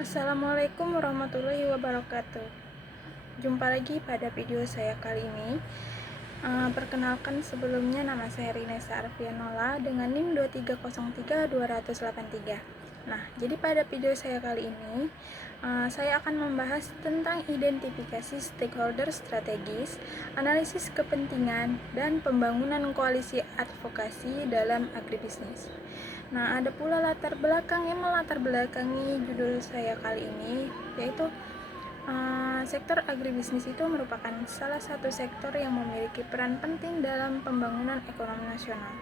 Assalamualaikum warahmatullahi wabarakatuh. Jumpa lagi pada video saya kali ini. Perkenalkan sebelumnya, nama saya Rinesa Arfianola dengan NIM 2303283. Nah, jadi pada video saya kali ini saya akan membahas tentang identifikasi stakeholder strategis, analisis kepentingan, dan pembangunan koalisi advokasi dalam agribisnis. Nah, ada pula latar belakang yang melatar belakangi judul saya kali ini, yaitu sektor agribisnis itu merupakan salah satu sektor yang memiliki peran penting dalam pembangunan ekonomi nasional.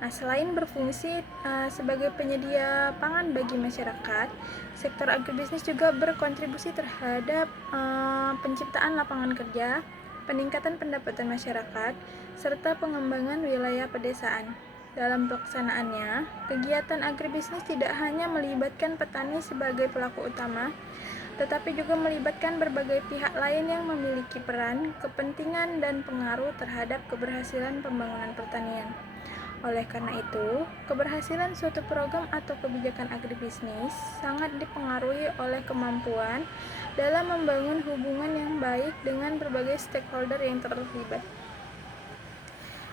Nah, selain berfungsi sebagai penyedia pangan bagi masyarakat, sektor agribisnis juga berkontribusi terhadap penciptaan lapangan kerja, peningkatan pendapatan masyarakat, serta pengembangan wilayah pedesaan. Dalam pelaksanaannya, kegiatan agribisnis tidak hanya melibatkan petani sebagai pelaku utama, tetapi juga melibatkan berbagai pihak lain yang memiliki peran, kepentingan, dan pengaruh terhadap keberhasilan pembangunan pertanian. Oleh karena itu, keberhasilan suatu program atau kebijakan agribisnis sangat dipengaruhi oleh kemampuan dalam membangun hubungan yang baik dengan berbagai stakeholder yang terlibat.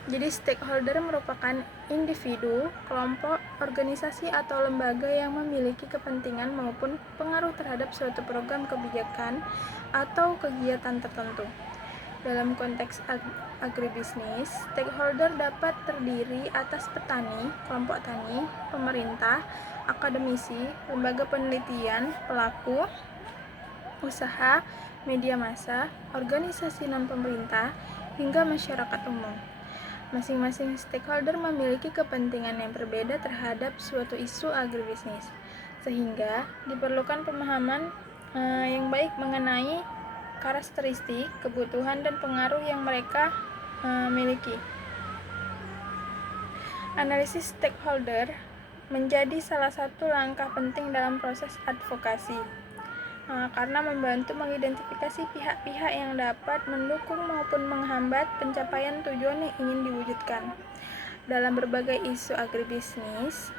Jadi stakeholder merupakan individu, kelompok, organisasi, atau lembaga yang memiliki kepentingan maupun pengaruh terhadap suatu program kebijakan atau kegiatan tertentu. Dalam konteks agribisnis, stakeholder dapat terdiri atas petani, kelompok tani, pemerintah, akademisi, lembaga penelitian, pelaku usaha, media massa, organisasi non-pemerintah, hingga masyarakat umum. Masing-masing stakeholder memiliki kepentingan yang berbeda terhadap suatu isu agribisnis, sehingga diperlukan pemahaman yang baik mengenai karakteristik, kebutuhan, dan pengaruh yang mereka miliki. Analisis stakeholder menjadi salah satu langkah penting dalam proses advokasi, karena membantu mengidentifikasi pihak-pihak yang dapat mendukung maupun menghambat pencapaian tujuan yang ingin diwujudkan. Dalam berbagai isu agribisnis,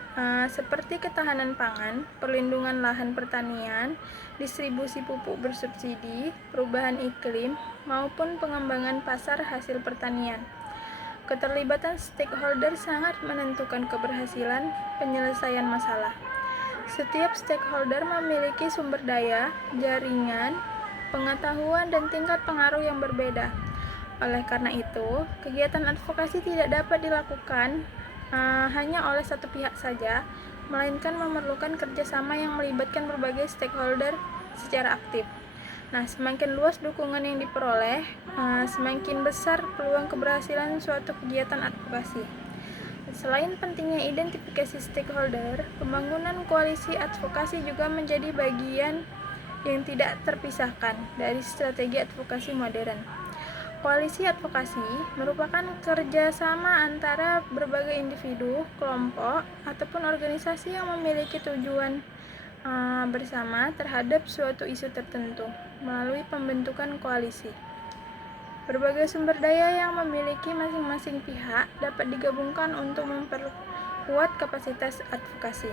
seperti ketahanan pangan, perlindungan lahan pertanian, distribusi pupuk bersubsidi, perubahan iklim, maupun pengembangan pasar hasil pertanian. Keterlibatan stakeholder sangat menentukan keberhasilan penyelesaian masalah. Setiap stakeholder memiliki sumber daya, jaringan, pengetahuan, dan tingkat pengaruh yang berbeda. Oleh karena itu, kegiatan advokasi tidak dapat dilakukan hanya oleh satu pihak saja, melainkan memerlukan kerjasama yang melibatkan berbagai stakeholder secara aktif. Nah, semakin luas dukungan yang diperoleh, semakin besar peluang keberhasilan suatu kegiatan advokasi. Selain pentingnya identifikasi stakeholder, pembangunan koalisi advokasi juga menjadi bagian yang tidak terpisahkan dari strategi advokasi modern. Koalisi advokasi merupakan kerjasama antara berbagai individu, kelompok, ataupun organisasi yang memiliki tujuan bersama terhadap suatu isu tertentu melalui pembentukan koalisi. Berbagai sumber daya yang memiliki masing-masing pihak dapat digabungkan untuk memperkuat kapasitas advokasi.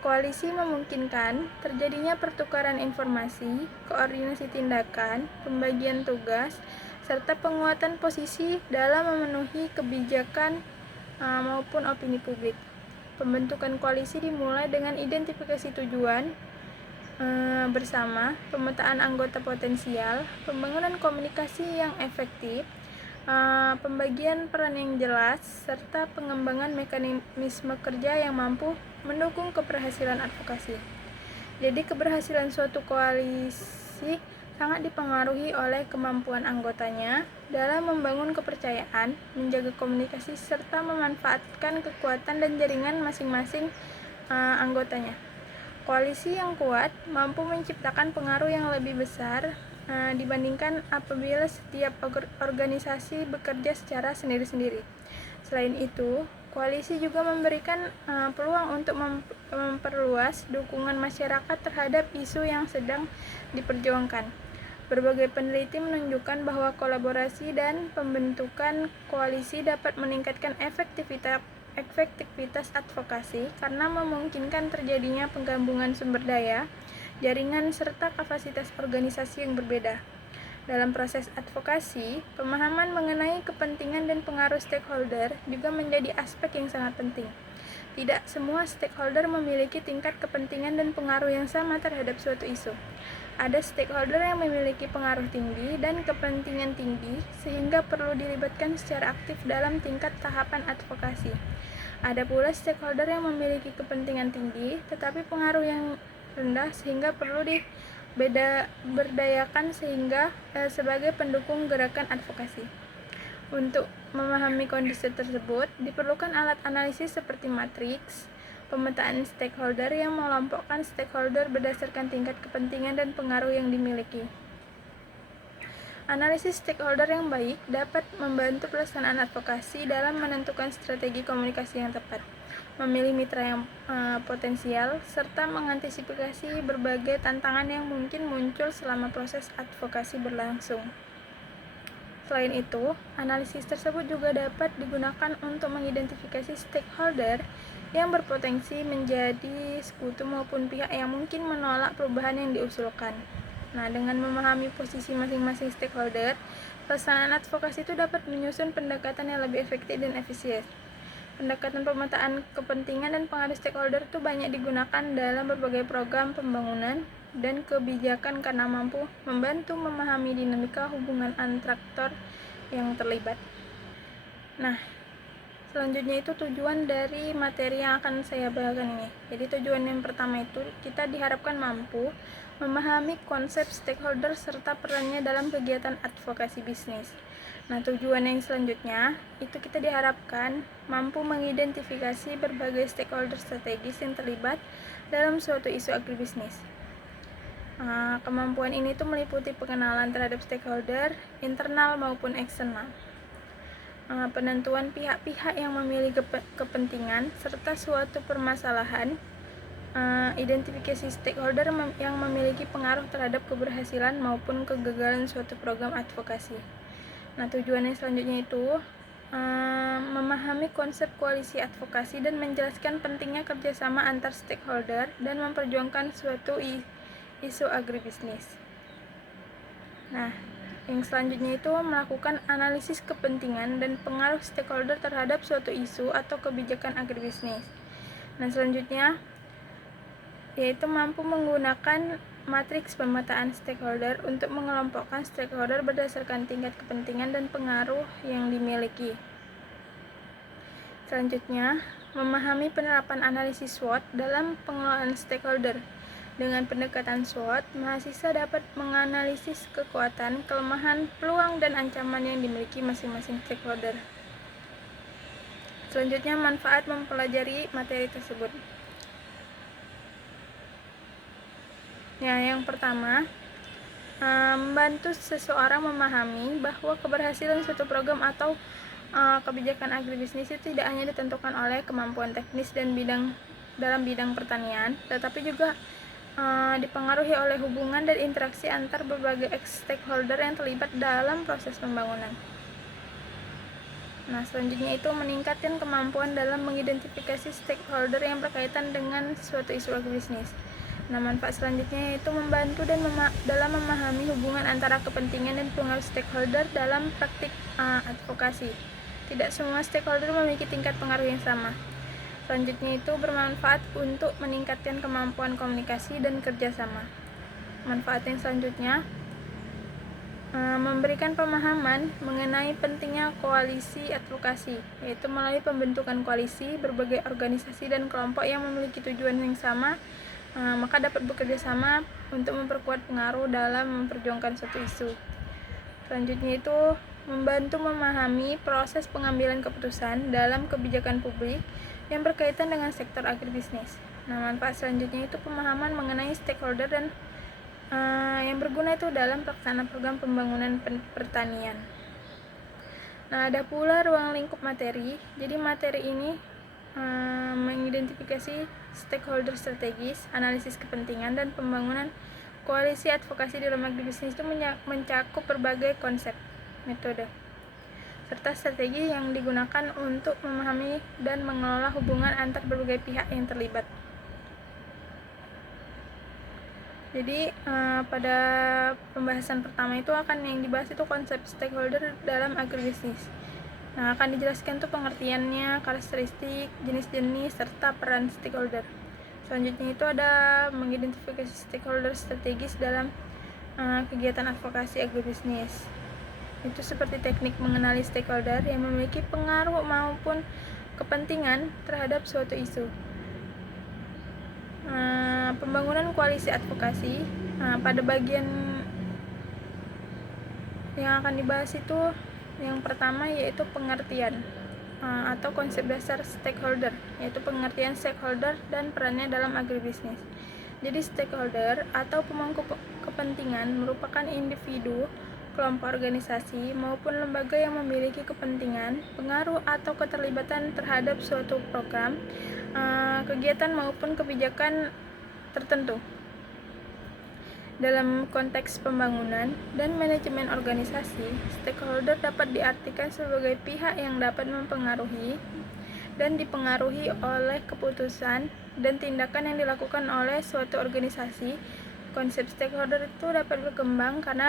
Koalisi memungkinkan terjadinya pertukaran informasi, koordinasi tindakan, pembagian tugas, serta penguatan posisi dalam memenuhi kebijakan maupun opini publik. Pembentukan koalisi dimulai dengan identifikasi tujuan bersama, pemetaan anggota potensial, pembangunan komunikasi yang efektif, pembagian peran yang jelas, serta pengembangan mekanisme kerja yang mampu mendukung keberhasilan advokasi. Jadi keberhasilan suatu koalisi sangat dipengaruhi oleh kemampuan anggotanya dalam membangun kepercayaan, menjaga komunikasi, serta memanfaatkan kekuatan dan jaringan masing-masing anggotanya. Koalisi yang kuat mampu menciptakan pengaruh yang lebih besar dibandingkan apabila setiap organisasi bekerja secara sendiri-sendiri. Selain itu, koalisi juga memberikan peluang untuk memperluas dukungan masyarakat terhadap isu yang sedang diperjuangkan. Berbagai peneliti menunjukkan bahwa kolaborasi dan pembentukan koalisi dapat meningkatkan efektivitas advokasi karena memungkinkan terjadinya penggabungan sumber daya, jaringan, serta kapasitas organisasi yang berbeda. Dalam proses advokasi, pemahaman mengenai kepentingan dan pengaruh stakeholder juga menjadi aspek yang sangat penting. Tidak semua stakeholder memiliki tingkat kepentingan dan pengaruh yang sama terhadap suatu isu. Ada stakeholder yang memiliki pengaruh tinggi dan kepentingan tinggi, sehingga perlu dilibatkan secara aktif dalam tingkat tahapan advokasi. Ada pula stakeholder yang memiliki kepentingan tinggi, tetapi pengaruh yang rendah, sehingga perlu berdayakan sebagai pendukung gerakan advokasi. Untuk memahami kondisi tersebut, diperlukan alat analisis seperti matriks, pemetaan stakeholder yang mengelompokkan stakeholder berdasarkan tingkat kepentingan dan pengaruh yang dimiliki. Analisis stakeholder yang baik dapat membantu pelaksanaan advokasi dalam menentukan strategi komunikasi yang tepat, memilih mitra yang potensial, serta mengantisipasi berbagai tantangan yang mungkin muncul selama proses advokasi berlangsung. Selain itu, analisis tersebut juga dapat digunakan untuk mengidentifikasi stakeholder yang berpotensi menjadi sekutu maupun pihak yang mungkin menolak perubahan yang diusulkan. Nah, dengan memahami posisi masing-masing stakeholder, pelaksanaan advokasi itu dapat menyusun pendekatan yang lebih efektif dan efisien. Pendekatan pemetaan kepentingan dan pengaruh stakeholder itu banyak digunakan dalam berbagai program pembangunan dan kebijakan karena mampu membantu memahami dinamika hubungan antar aktor yang terlibat. Nah, selanjutnya itu tujuan dari materi yang akan saya bawakan ini. Jadi tujuan yang pertama itu kita diharapkan mampu memahami konsep stakeholder serta perannya dalam kegiatan advokasi bisnis. Nah, tujuan yang selanjutnya itu kita diharapkan mampu mengidentifikasi berbagai stakeholder strategis yang terlibat dalam suatu isu agribisnis. Kemampuan ini tuh meliputi pengenalan terhadap stakeholder internal maupun eksternal, penentuan pihak-pihak yang memiliki kepentingan serta suatu permasalahan, identifikasi stakeholder yang memiliki pengaruh terhadap keberhasilan maupun kegagalan suatu program advokasi. Nah, tujuannya selanjutnya itu memahami konsep koalisi advokasi dan menjelaskan pentingnya kerjasama antar stakeholder dan memperjuangkan suatu isu agribisnis. Nah, yang selanjutnya itu melakukan analisis kepentingan dan pengaruh stakeholder terhadap suatu isu atau kebijakan agribisnis. Nah, selanjutnya yaitu mampu menggunakan matriks pemetaan stakeholder untuk mengelompokkan stakeholder berdasarkan tingkat kepentingan dan pengaruh yang dimiliki. Selanjutnya, memahami penerapan analisis SWOT dalam pengelolaan stakeholder. Dengan pendekatan SWOT, mahasiswa dapat menganalisis kekuatan, kelemahan, peluang, dan ancaman yang dimiliki masing-masing stakeholder. Selanjutnya, manfaat mempelajari materi tersebut. Ya, yang pertama, membantu seseorang memahami bahwa keberhasilan suatu program atau kebijakan agribisnis itu tidak hanya ditentukan oleh kemampuan teknis dan dalam bidang pertanian, tetapi juga dipengaruhi oleh hubungan dan interaksi antar berbagai stakeholder yang terlibat dalam proses pembangunan. Nah, selanjutnya itu meningkatkan kemampuan dalam mengidentifikasi stakeholder yang berkaitan dengan suatu isu agribisnis. Nah, manfaat selanjutnya yaitu membantu dalam memahami hubungan antara kepentingan dan pengaruh stakeholder dalam praktik advokasi. Tidak semua stakeholder memiliki tingkat pengaruh yang sama. Selanjutnya itu bermanfaat untuk meningkatkan kemampuan komunikasi dan kerjasama. Manfaat yang selanjutnya memberikan pemahaman mengenai pentingnya koalisi advokasi, yaitu melalui pembentukan koalisi berbagai organisasi dan kelompok yang memiliki tujuan yang sama, maka dapat bekerja sama untuk memperkuat pengaruh dalam memperjuangkan suatu isu. Selanjutnya itu membantu memahami proses pengambilan keputusan dalam kebijakan publik yang berkaitan dengan sektor agribisnis. Nah, manfaat selanjutnya itu pemahaman mengenai stakeholder dan yang berguna itu dalam pelaksanaan program pembangunan pertanian. Nah, ada pula ruang lingkup materi. Jadi materi ini mengidentifikasi stakeholder strategis, analisis kepentingan, dan pembangunan koalisi advokasi dalam agribisnis itu mencakup berbagai konsep, metode, serta strategi yang digunakan untuk memahami dan mengelola hubungan antar berbagai pihak yang terlibat. Jadi pada pembahasan pertama itu yang dibahas itu konsep stakeholder dalam agribisnis. Nah, akan dijelaskan tuh pengertiannya, karakteristik, jenis-jenis, serta peran stakeholder. Selanjutnya itu ada mengidentifikasi stakeholder strategis dalam kegiatan advokasi agribisnis. Itu seperti teknik mengenali stakeholder yang memiliki pengaruh maupun kepentingan terhadap suatu isu. Pembangunan koalisi advokasi. Pada bagian yang akan dibahas itu yang pertama yaitu pengertian atau konsep dasar stakeholder, yaitu pengertian stakeholder dan perannya dalam agribisnis. Jadi stakeholder atau pemangku kepentingan merupakan individu, kelompok organisasi maupun lembaga yang memiliki kepentingan, pengaruh atau keterlibatan terhadap suatu program, kegiatan maupun kebijakan tertentu. Dalam konteks pembangunan dan manajemen organisasi, stakeholder dapat diartikan sebagai pihak yang dapat mempengaruhi dan dipengaruhi oleh keputusan dan tindakan yang dilakukan oleh suatu organisasi. Konsep stakeholder itu dapat berkembang karena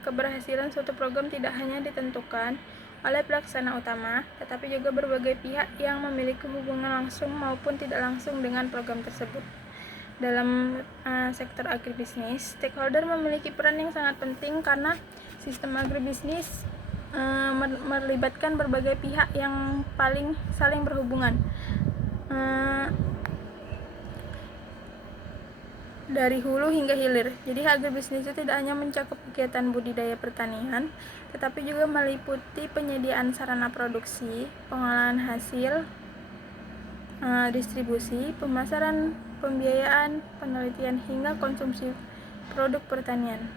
keberhasilan suatu program tidak hanya ditentukan oleh pelaksana utama, tetapi juga berbagai pihak yang memiliki hubungan langsung maupun tidak langsung dengan program tersebut. Dalam sektor agribisnis, stakeholder memiliki peran yang sangat penting karena sistem agribisnis melibatkan berbagai pihak yang saling berhubungan. Dari hulu hingga hilir. Jadi agribisnis itu tidak hanya mencakup kegiatan budidaya pertanian, tetapi juga meliputi penyediaan sarana produksi, pengolahan hasil, distribusi, pemasaran, pembiayaan, penelitian hingga konsumsi produk pertanian.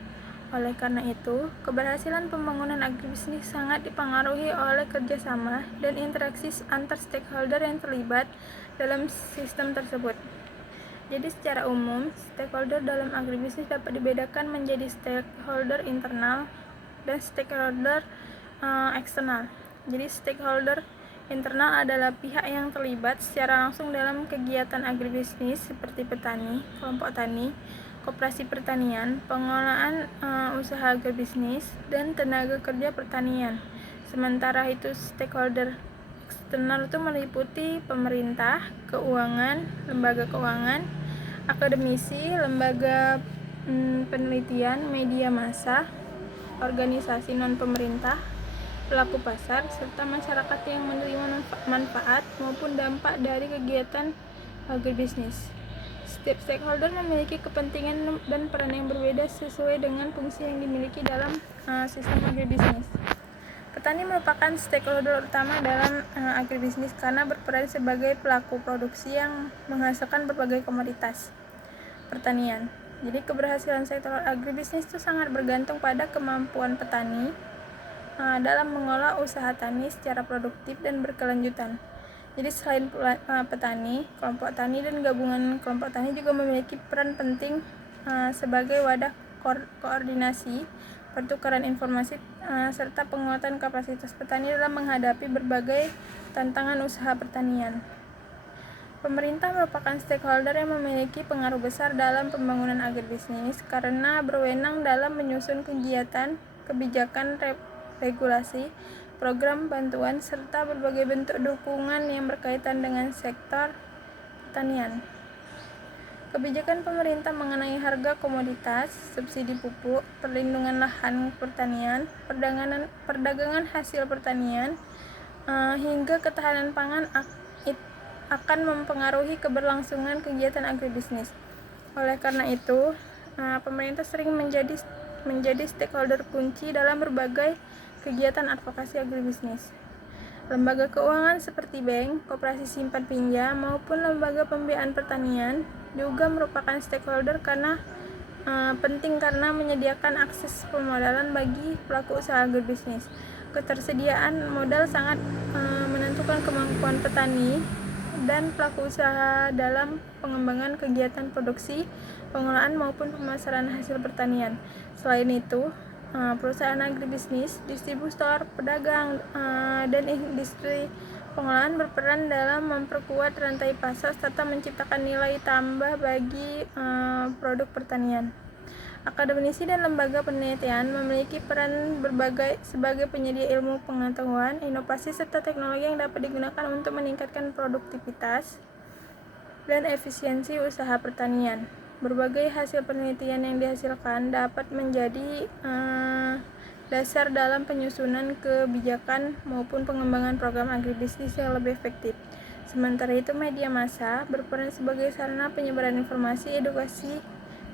Oleh karena itu, keberhasilan pembangunan agribisnis sangat dipengaruhi oleh kerjasama dan interaksi antar stakeholder yang terlibat dalam sistem tersebut. Jadi secara umum, stakeholder dalam agribisnis dapat dibedakan menjadi stakeholder internal dan stakeholder eksternal. Jadi stakeholder internal adalah pihak yang terlibat secara langsung dalam kegiatan agribisnis seperti petani, kelompok tani, koperasi pertanian, pengelolaan usaha agribisnis, dan tenaga kerja pertanian. Sementara itu stakeholder eksternal itu meliputi pemerintah, keuangan, lembaga keuangan, akademisi, lembaga penelitian, media massa, organisasi non-pemerintah, pelaku pasar, serta masyarakat yang menerima manfaat maupun dampak dari kegiatan agribisnis. Setiap stakeholder memiliki kepentingan dan peran yang berbeda sesuai dengan fungsi yang dimiliki dalam sistem agribisnis. Petani merupakan stakeholder utama dalam agribisnis karena berperan sebagai pelaku produksi yang menghasilkan berbagai komoditas pertanian. Jadi keberhasilan sektor agribisnis itu sangat bergantung pada kemampuan petani dalam mengolah usaha tani secara produktif dan berkelanjutan. Jadi selain petani, kelompok tani dan gabungan kelompok tani juga memiliki peran penting sebagai wadah koordinasi, pertukaran informasi, serta penguatan kapasitas petani dalam menghadapi berbagai tantangan usaha pertanian. Pemerintah merupakan stakeholder yang memiliki pengaruh besar dalam pembangunan agribisnis karena berwenang dalam menyusun kebijakan regulasi, program bantuan, serta berbagai bentuk dukungan yang berkaitan dengan sektor pertanian. Kebijakan pemerintah mengenai harga komoditas, subsidi pupuk, perlindungan lahan pertanian, perdagangan hasil pertanian, hingga ketahanan pangan akan mempengaruhi keberlangsungan kegiatan agribisnis. Oleh karena itu, pemerintah sering menjadi stakeholder kunci dalam berbagai kegiatan advokasi agribisnis. Lembaga keuangan seperti bank, koperasi simpan pinjam, maupun lembaga pembiayaan pertanian juga merupakan stakeholder karena penting karena menyediakan akses pemodalan bagi pelaku usaha agribisnis. Ketersediaan modal sangat menentukan kemampuan petani dan pelaku usaha dalam pengembangan kegiatan produksi, pengolahan maupun pemasaran hasil pertanian. Selain itu, perusahaan agribisnis, distributor, pedagang, dan industri Pengolahan berperan dalam memperkuat rantai pasar serta menciptakan nilai tambah bagi produk pertanian. Akademisi dan lembaga penelitian memiliki peran sebagai penyedia ilmu pengetahuan, inovasi, serta teknologi yang dapat digunakan untuk meningkatkan produktivitas dan efisiensi usaha pertanian. Berbagai hasil penelitian yang dihasilkan dapat menjadi dasar dalam penyusunan kebijakan maupun pengembangan program agribisnis yang lebih efektif. Sementara itu, media massa berperan sebagai sarana penyebaran informasi, edukasi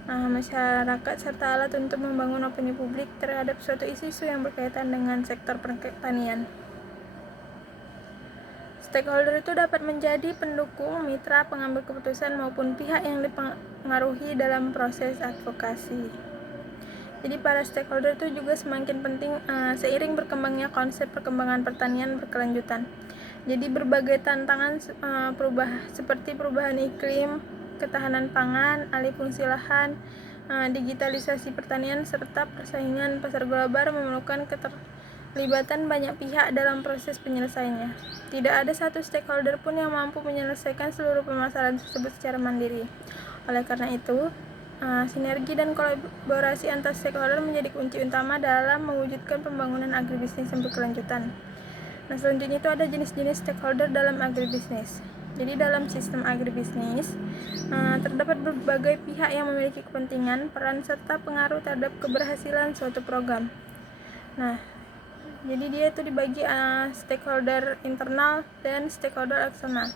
masyarakat, serta alat untuk membangun opini publik terhadap suatu isu-isu yang berkaitan dengan sektor pertanian. Stakeholder itu dapat menjadi pendukung, mitra, pengambil keputusan, maupun pihak yang dipengaruhi dalam proses advokasi. Jadi para stakeholder itu juga semakin penting seiring berkembangnya konsep perkembangan pertanian berkelanjutan. Jadi berbagai tantangan seperti perubahan iklim, ketahanan pangan, alih fungsi lahan, digitalisasi pertanian, serta persaingan pasar global memerlukan keterlibatan banyak pihak dalam proses penyelesaiannya. Tidak ada satu stakeholder pun yang mampu menyelesaikan seluruh permasalahan tersebut secara mandiri. Oleh karena itu, sinergi dan kolaborasi antar stakeholder menjadi kunci utama dalam mewujudkan pembangunan agribisnis yang berkelanjutan. Nah, selanjutnya itu ada jenis-jenis stakeholder dalam agribisnis. Jadi dalam sistem agribisnis terdapat berbagai pihak yang memiliki kepentingan, peran, serta pengaruh terhadap keberhasilan suatu program. Nah, jadi dia itu dibagi stakeholder internal dan stakeholder eksternal.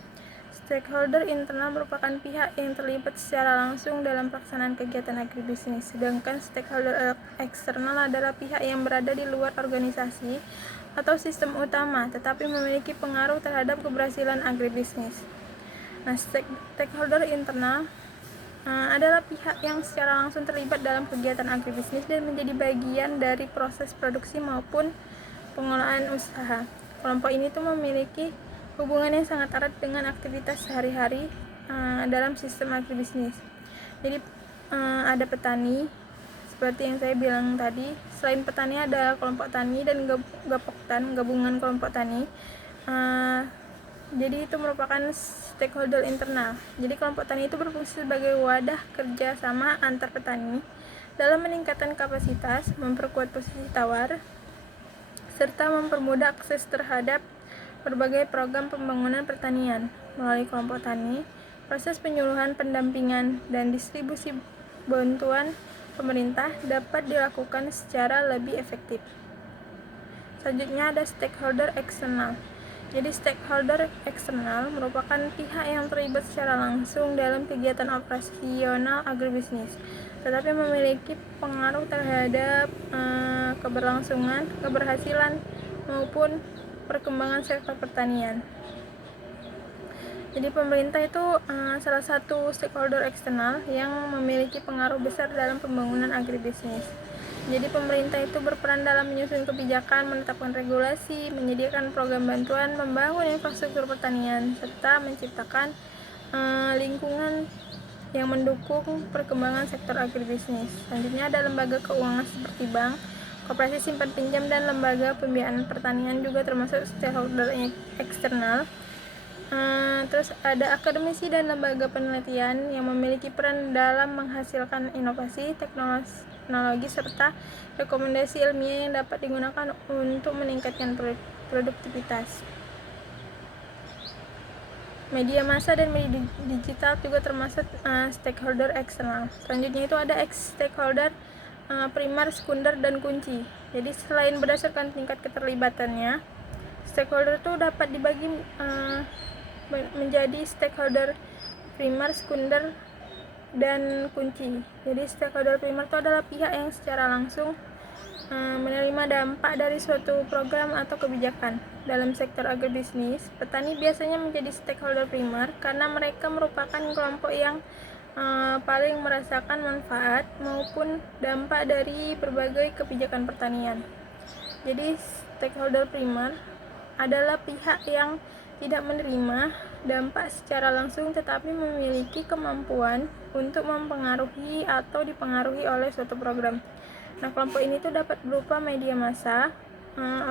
Stakeholder internal merupakan pihak yang terlibat secara langsung dalam pelaksanaan kegiatan agribisnis, sedangkan stakeholder eksternal adalah pihak yang berada di luar organisasi atau sistem utama, tetapi memiliki pengaruh terhadap keberhasilan agribisnis. Nah, stakeholder internal adalah pihak yang secara langsung terlibat dalam kegiatan agribisnis dan menjadi bagian dari proses produksi maupun pengolahan usaha. Kelompok ini tuh memiliki hubungan yang sangat erat dengan aktivitas sehari-hari dalam sistem agribisnis. Jadi ada petani, seperti yang saya bilang tadi. Selain petani ada kelompok tani dan gapoktan, gabungan kelompok tani. Jadi itu merupakan stakeholder internal. Jadi kelompok tani itu berfungsi sebagai wadah kerja sama antar petani dalam meningkatkan kapasitas, memperkuat posisi tawar, serta mempermudah akses terhadap berbagai program pembangunan pertanian. Melalui kelompok tani, proses penyuluhan, pendampingan, dan distribusi bantuan pemerintah dapat dilakukan secara lebih efektif. Selanjutnya ada stakeholder eksternal. Jadi stakeholder eksternal merupakan pihak yang terlibat secara langsung dalam kegiatan operasional agribisnis, tetapi memiliki pengaruh terhadap keberlangsungan, keberhasilan, maupun perkembangan sektor pertanian. Jadi pemerintah itu salah satu stakeholder eksternal yang memiliki pengaruh besar dalam pembangunan agribisnis. Jadi pemerintah itu berperan dalam menyusun kebijakan, menetapkan regulasi, menyediakan program bantuan, membangun infrastruktur pertanian, serta menciptakan lingkungan yang mendukung perkembangan sektor agribisnis. Selanjutnya ada lembaga keuangan seperti bank, koperasi simpan pinjam, dan lembaga pembiayaan pertanian juga termasuk stakeholder eksternal. Terus ada akademisi dan lembaga penelitian yang memiliki peran dalam menghasilkan inovasi, teknologi, serta rekomendasi ilmiah yang dapat digunakan untuk meningkatkan produktivitas. Media massa dan media digital juga termasuk stakeholder eksternal. Selanjutnya itu ada stakeholder primer, sekunder, dan kunci. Jadi selain berdasarkan tingkat keterlibatannya, stakeholder itu dapat dibagi menjadi stakeholder primer, sekunder, dan kunci. Jadi stakeholder primer itu adalah pihak yang secara langsung menerima dampak dari suatu program atau kebijakan. Dalam sektor agribisnis, petani biasanya menjadi stakeholder primer karena mereka merupakan kelompok yang paling merasakan manfaat maupun dampak dari berbagai kebijakan pertanian. Jadi stakeholder primer adalah pihak yang tidak menerima dampak secara langsung tetapi memiliki kemampuan untuk mempengaruhi atau dipengaruhi oleh suatu program. Nah, kelompok ini tuh dapat berupa media massa,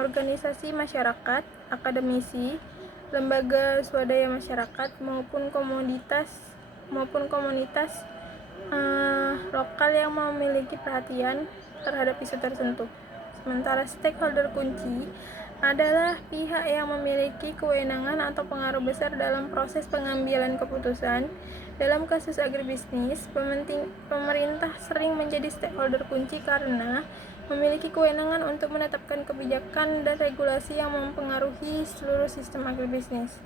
organisasi masyarakat, akademisi, lembaga swadaya masyarakat maupun komunitas lokal yang memiliki perhatian terhadap isu tertentu. Sementara stakeholder kunci adalah pihak yang memiliki kewenangan atau pengaruh besar dalam proses pengambilan keputusan. Dalam kasus agribisnis, pemerintah sering menjadi stakeholder kunci karena memiliki kewenangan untuk menetapkan kebijakan dan regulasi yang mempengaruhi seluruh sistem agribisnis.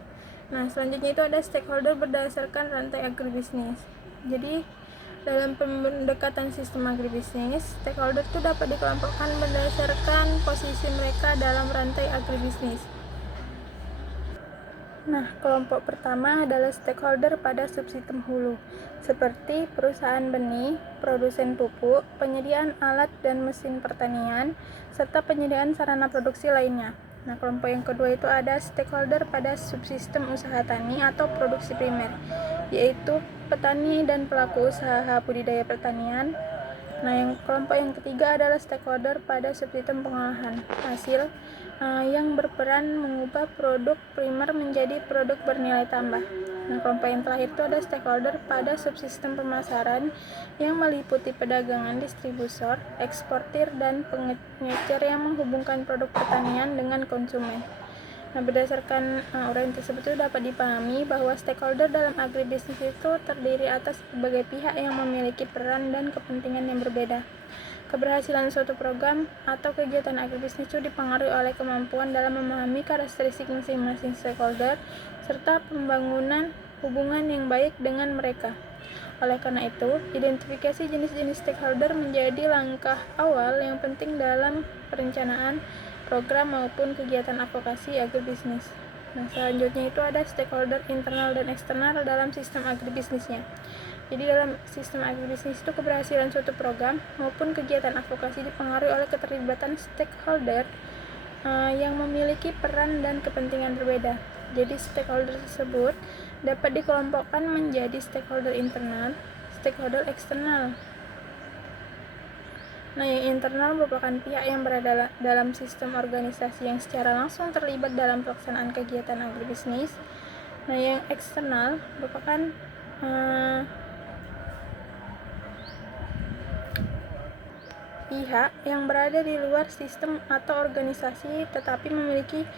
Nah, selanjutnya itu ada stakeholder berdasarkan rantai agribisnis. Jadi, dalam pendekatan sistem agribisnis, stakeholder itu dapat dikelompokkan berdasarkan posisi mereka dalam rantai agribisnis. Nah, kelompok pertama adalah stakeholder pada subsistem hulu, seperti perusahaan benih, produsen pupuk, penyediaan alat dan mesin pertanian, serta penyediaan sarana produksi lainnya. Nah, kelompok yang kedua itu ada stakeholder pada subsistem usaha tani atau produksi primer, yaitu petani dan pelaku usaha budidaya pertanian. Nah, kelompok yang ketiga adalah stakeholder pada subsistem pengolahan hasil yang berperan mengubah produk primer menjadi produk bernilai tambah. Nah, kelompok yang terakhir itu ada stakeholder pada subsistem pemasaran yang meliputi pedagangan, distributor, eksportir, dan pengecer yang menghubungkan produk pertanian dengan konsumen. Nah, berdasarkan uraian tersebut itu dapat dipahami bahwa stakeholder dalam agribisnis itu terdiri atas berbagai pihak yang memiliki peran dan kepentingan yang berbeda. Keberhasilan suatu program atau kegiatan agribisnis itu dipengaruhi oleh kemampuan dalam memahami karakteristik masing-masing stakeholder serta pembangunan hubungan yang baik dengan mereka. Oleh karena itu, identifikasi jenis-jenis stakeholder menjadi langkah awal yang penting dalam perencanaan program maupun kegiatan advokasi agribisnis. Nah, selanjutnya itu ada stakeholder internal dan eksternal dalam sistem agribisnisnya. Jadi dalam sistem agribisnis itu keberhasilan suatu program maupun kegiatan advokasi dipengaruhi oleh keterlibatan stakeholder yang memiliki peran dan kepentingan berbeda. Jadi stakeholder tersebut dapat dikelompokkan menjadi stakeholder internal, stakeholder eksternal. Nah, yang internal merupakan pihak yang berada dalam sistem organisasi yang secara langsung terlibat dalam pelaksanaan kegiatan agribisnis. Nah, yang eksternal merupakan pihak yang berada di luar sistem atau organisasi tetapi memiliki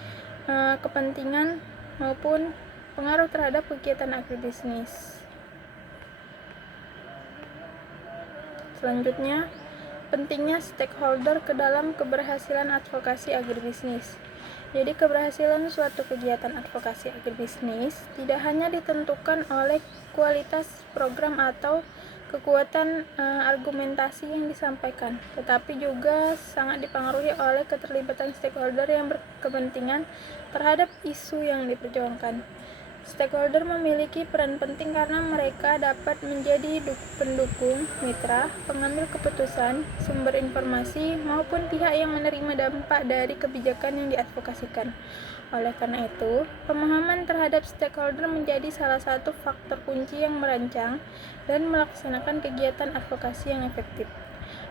kepentingan maupun pengaruh terhadap kegiatan agribisnis. Selanjutnya, pentingnya stakeholder ke dalam keberhasilan advokasi agribisnis. Jadi keberhasilan suatu kegiatan advokasi agribisnis tidak hanya ditentukan oleh kualitas program atau kekuatan argumentasi yang disampaikan, tetapi juga sangat dipengaruhi oleh keterlibatan stakeholder yang berkepentingan terhadap isu yang diperjuangkan. Stakeholder memiliki peran penting karena mereka dapat menjadi pendukung, mitra, pengambil keputusan, sumber informasi, maupun pihak yang menerima dampak dari kebijakan yang diadvokasikan. Oleh karena itu, pemahaman terhadap stakeholder menjadi salah satu faktor kunci yang merancang dan melaksanakan kegiatan advokasi yang efektif.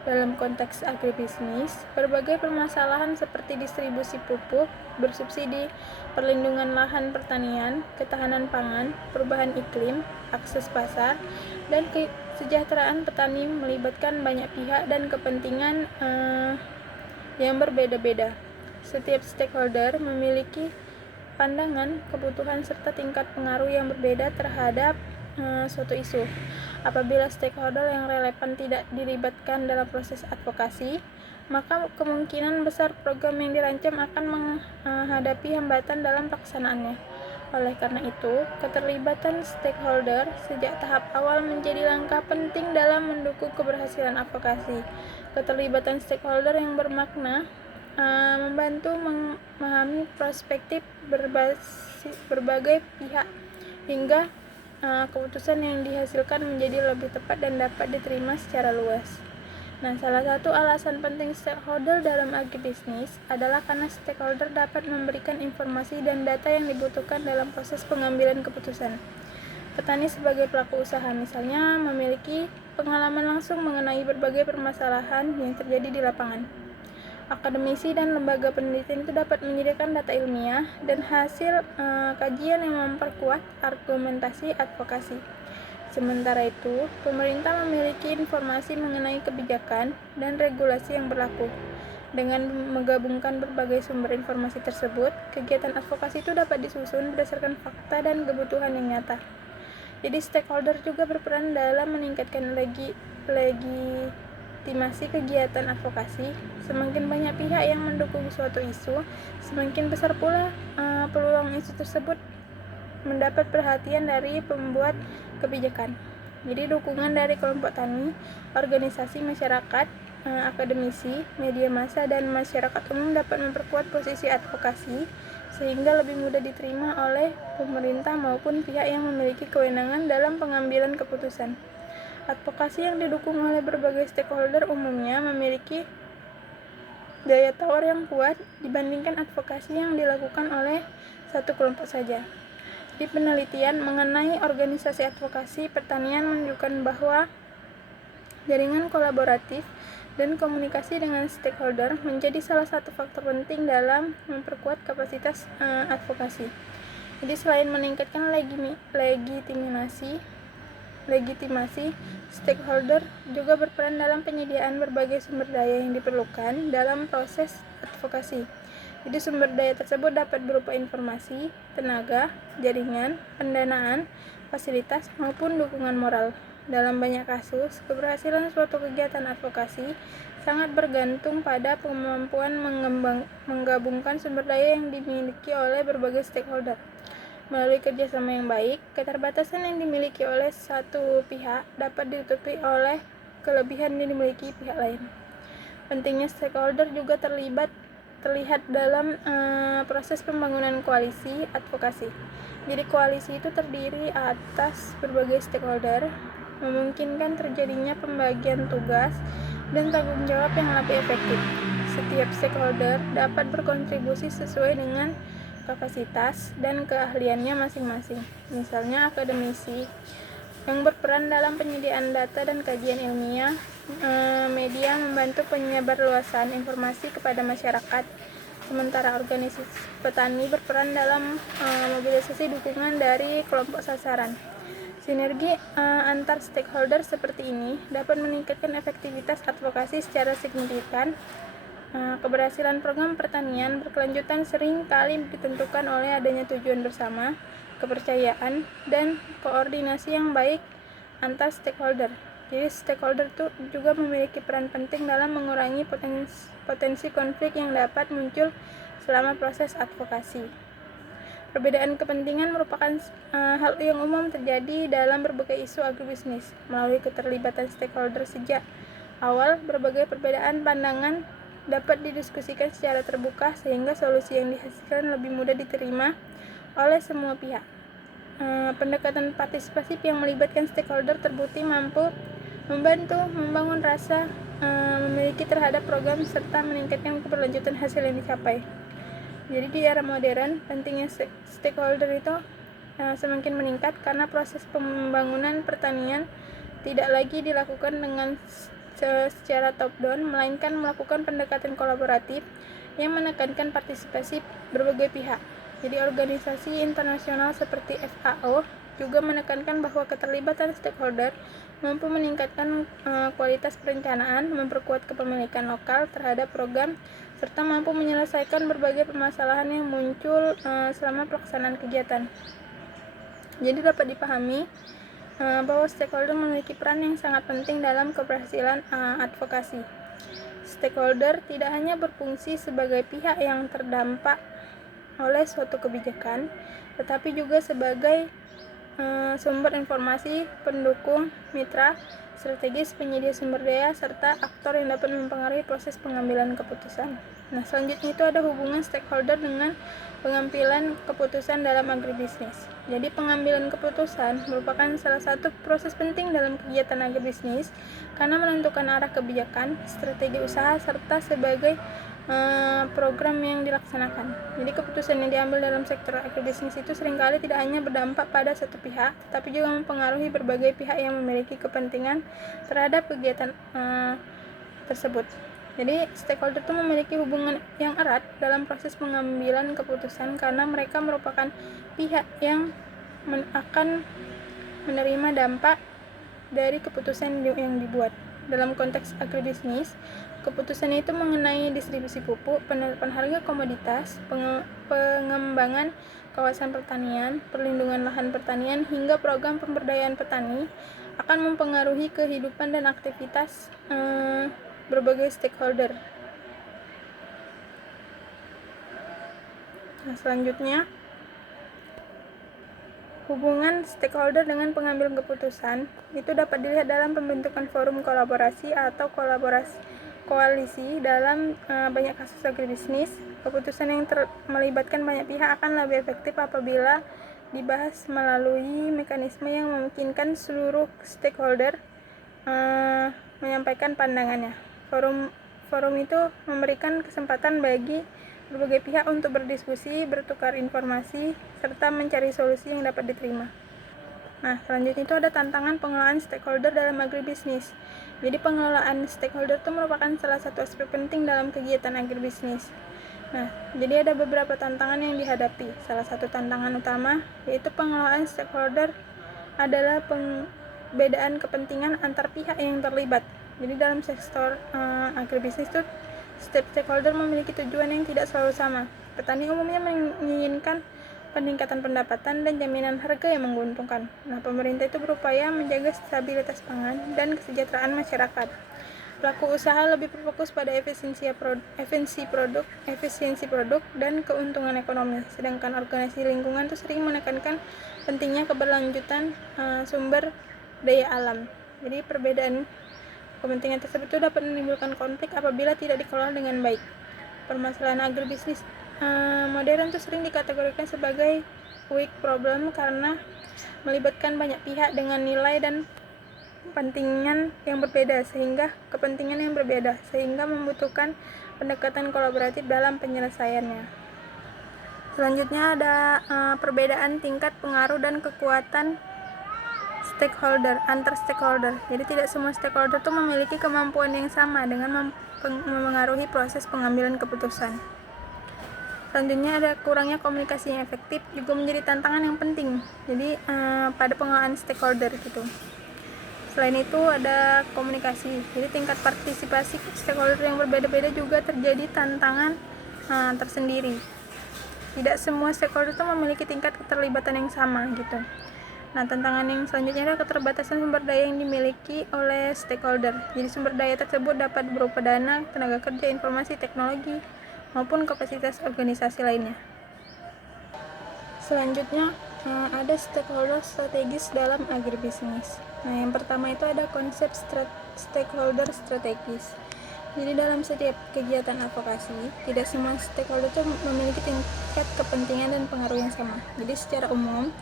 Dalam konteks agribisnis, berbagai permasalahan seperti distribusi pupuk, bersubsidi, perlindungan lahan pertanian, ketahanan pangan, perubahan iklim, akses pasar, dan kesejahteraan petani melibatkan banyak pihak dan kepentingan yang berbeda-beda. Setiap stakeholder memiliki pandangan, kebutuhan, serta tingkat pengaruh yang berbeda terhadap suatu isu. Apabila stakeholder yang relevan tidak dilibatkan dalam proses advokasi, maka kemungkinan besar program yang dirancang akan menghadapi hambatan dalam pelaksanaannya. Oleh karena itu, keterlibatan stakeholder sejak tahap awal menjadi langkah penting dalam mendukung keberhasilan advokasi. Keterlibatan stakeholder yang bermakna membantu memahami perspektif berbagai pihak hingga keputusan yang dihasilkan menjadi lebih tepat dan dapat diterima secara luas. Nah, salah satu alasan penting stakeholder dalam agribisnis adalah karena stakeholder dapat memberikan informasi dan data yang dibutuhkan dalam proses pengambilan keputusan. Petani sebagai pelaku usaha misalnya memiliki pengalaman langsung mengenai berbagai permasalahan yang terjadi di lapangan. Akademisi dan lembaga penelitian itu dapat menyediakan data ilmiah dan hasil kajian yang memperkuat argumentasi advokasi. Sementara itu, pemerintah memiliki informasi mengenai kebijakan dan regulasi yang berlaku. Dengan menggabungkan berbagai sumber informasi tersebut, kegiatan advokasi itu dapat disusun berdasarkan fakta dan kebutuhan yang nyata. Jadi stakeholder juga berperan dalam meningkatkan legitimasi kegiatan advokasi. Semakin banyak pihak yang mendukung suatu isu, semakin besar pula peluang isu tersebut mendapat perhatian dari pembuat kebijakan. Jadi dukungan dari kelompok tani, organisasi masyarakat, akademisi, media massa, dan masyarakat umum dapat memperkuat posisi advokasi sehingga lebih mudah diterima oleh pemerintah maupun pihak yang memiliki kewenangan dalam pengambilan keputusan. Advokasi yang didukung oleh berbagai stakeholder umumnya memiliki daya tawar yang kuat dibandingkan advokasi yang dilakukan oleh satu kelompok saja. Di penelitian mengenai organisasi advokasi pertanian menunjukkan bahwa jaringan kolaboratif dan komunikasi dengan stakeholder menjadi salah satu faktor penting dalam memperkuat kapasitas advokasi. Jadi selain meningkatkan legitimasi, stakeholder juga berperan dalam penyediaan berbagai sumber daya yang diperlukan dalam proses advokasi. Jadi sumber daya tersebut dapat berupa informasi, tenaga, jaringan, pendanaan, fasilitas, maupun dukungan moral. Dalam banyak kasus, keberhasilan suatu kegiatan advokasi sangat bergantung pada kemampuan menggabungkan sumber daya yang dimiliki oleh berbagai stakeholder. Melalui kerjasama yang baik, keterbatasan yang dimiliki oleh satu pihak dapat ditutupi oleh kelebihan yang dimiliki pihak lain. Pentingnya stakeholder juga terlihat dalam proses pembangunan koalisi advokasi. Jadi koalisi itu terdiri atas berbagai stakeholder, memungkinkan terjadinya pembagian tugas dan tanggung jawab yang lebih efektif. Setiap stakeholder dapat berkontribusi sesuai dengan kapasitas dan keahliannya masing-masing. Misalnya akademisi yang berperan dalam penyediaan data dan kajian ilmiah, media membantu penyebarluasan informasi kepada masyarakat, sementara organisasi petani berperan dalam mobilisasi dukungan dari kelompok sasaran. Sinergi antar stakeholder seperti ini dapat meningkatkan efektivitas advokasi secara signifikan. Keberhasilan program pertanian berkelanjutan sering kali ditentukan oleh adanya tujuan bersama, kepercayaan, dan koordinasi yang baik antar stakeholder. Jadi stakeholder itu juga memiliki peran penting dalam mengurangi potensi konflik yang dapat muncul selama proses advokasi. Perbedaan kepentingan merupakan hal yang umum terjadi dalam berbagai isu agribisnis. Melalui keterlibatan stakeholder sejak awal, berbagai perbedaan pandangan dapat didiskusikan secara terbuka sehingga solusi yang dihasilkan lebih mudah diterima oleh semua pihak. Pendekatan partisipatif yang melibatkan stakeholder terbukti mampu membantu membangun rasa memiliki terhadap program serta meningkatkan keberlanjutan hasil yang dicapai. Jadi di era modern, pentingnya stakeholder itu semakin meningkat karena proses pembangunan pertanian tidak lagi dilakukan dengan secara top-down, melainkan melakukan pendekatan kolaboratif yang menekankan partisipasi berbagai pihak. Jadi organisasi internasional seperti FAO juga menekankan bahwa keterlibatan stakeholder mampu meningkatkan kualitas perencanaan, memperkuat kepemilikan lokal terhadap program, serta mampu menyelesaikan berbagai permasalahan yang muncul selama pelaksanaan kegiatan. Jadi dapat dipahami bahwa stakeholder memiliki peran yang sangat penting dalam keberhasilan advokasi. Stakeholder tidak hanya berfungsi sebagai pihak yang terdampak oleh suatu kebijakan, tetapi juga sebagai sumber informasi, pendukung, mitra, strategis, penyedia sumber daya, serta aktor yang dapat mempengaruhi proses pengambilan keputusan. Nah, selanjutnya itu ada hubungan stakeholder dengan pengambilan keputusan dalam agribisnis. Jadi, pengambilan keputusan merupakan salah satu proses penting dalam kegiatan agribisnis karena menentukan arah kebijakan, strategi usaha, serta sebagai program yang dilaksanakan. Jadi keputusan yang diambil dalam sektor agribisnis itu seringkali tidak hanya berdampak pada satu pihak, tetapi juga mempengaruhi berbagai pihak yang memiliki kepentingan terhadap kegiatan tersebut. Jadi stakeholder itu memiliki hubungan yang erat dalam proses pengambilan keputusan karena mereka merupakan pihak yang akan menerima dampak dari keputusan yang dibuat. Dalam konteks agribisnis, keputusan itu mengenai distribusi pupuk, penerapan harga komoditas, pengembangan kawasan pertanian, perlindungan lahan pertanian, hingga program pemberdayaan petani akan mempengaruhi kehidupan dan aktivitas berbagai stakeholder. Nah, selanjutnya, hubungan stakeholder dengan pengambil keputusan itu dapat dilihat dalam pembentukan forum kolaborasi atau koalisi dalam banyak kasus agribisnis. Keputusan yang melibatkan banyak pihak akan lebih efektif apabila dibahas melalui mekanisme yang memungkinkan seluruh stakeholder menyampaikan pandangannya. Forum itu memberikan kesempatan bagi berbagai pihak untuk berdiskusi, bertukar informasi, serta mencari solusi yang dapat diterima. Nah, selanjutnya itu ada tantangan pengelolaan stakeholder dalam agribisnis. Jadi pengelolaan stakeholder itu merupakan salah satu aspek penting dalam kegiatan agribisnis. Nah, jadi ada beberapa tantangan yang dihadapi. Salah satu tantangan utama yaitu pengelolaan stakeholder adalah perbedaan kepentingan antar pihak yang terlibat. Jadi dalam sektor agribisnis itu setiap stakeholder memiliki tujuan yang tidak selalu sama. Petani umumnya menginginkan peningkatan pendapatan dan jaminan harga yang menguntungkan. Nah, pemerintah itu berupaya menjaga stabilitas pangan dan kesejahteraan masyarakat. Pelaku usaha lebih berfokus pada efisiensi produk dan keuntungan ekonomi, sedangkan organisasi lingkungan itu sering menekankan pentingnya keberlanjutan sumber daya alam. Jadi perbedaan kepentingan tersebut itu dapat menimbulkan konflik apabila tidak dikelola dengan baik. Permasalahan agribisnis modern itu sering dikategorikan sebagai weak problem karena melibatkan banyak pihak dengan nilai dan kepentingan yang berbeda sehingga membutuhkan pendekatan kolaboratif dalam penyelesaiannya. Selanjutnya ada perbedaan tingkat pengaruh dan kekuatan antar stakeholder. Jadi tidak semua stakeholder itu memiliki kemampuan yang sama dengan memengaruhi proses pengambilan keputusan. Selanjutnya ada kurangnya komunikasi yang efektif juga menjadi tantangan yang penting. Jadi pada pengelolaan stakeholder gitu. Selain itu ada komunikasi. Jadi tingkat partisipasi stakeholder yang berbeda-beda juga terjadi tantangan tersendiri. Tidak semua stakeholder itu memiliki tingkat keterlibatan yang sama gitu. Nah, tantangan yang selanjutnya adalah keterbatasan sumber daya yang dimiliki oleh stakeholder. Jadi sumber daya tersebut dapat berupa dana, tenaga kerja, informasi, teknologi, maupun kapasitas organisasi lainnya. Selanjutnya ada stakeholder strategis dalam agribisnis. Nah, yang pertama itu ada konsep stakeholder strategis. Jadi dalam setiap kegiatan advokasi, tidak semua stakeholder itu memiliki tingkat kepentingan dan pengaruh yang sama. Jadi secara umum,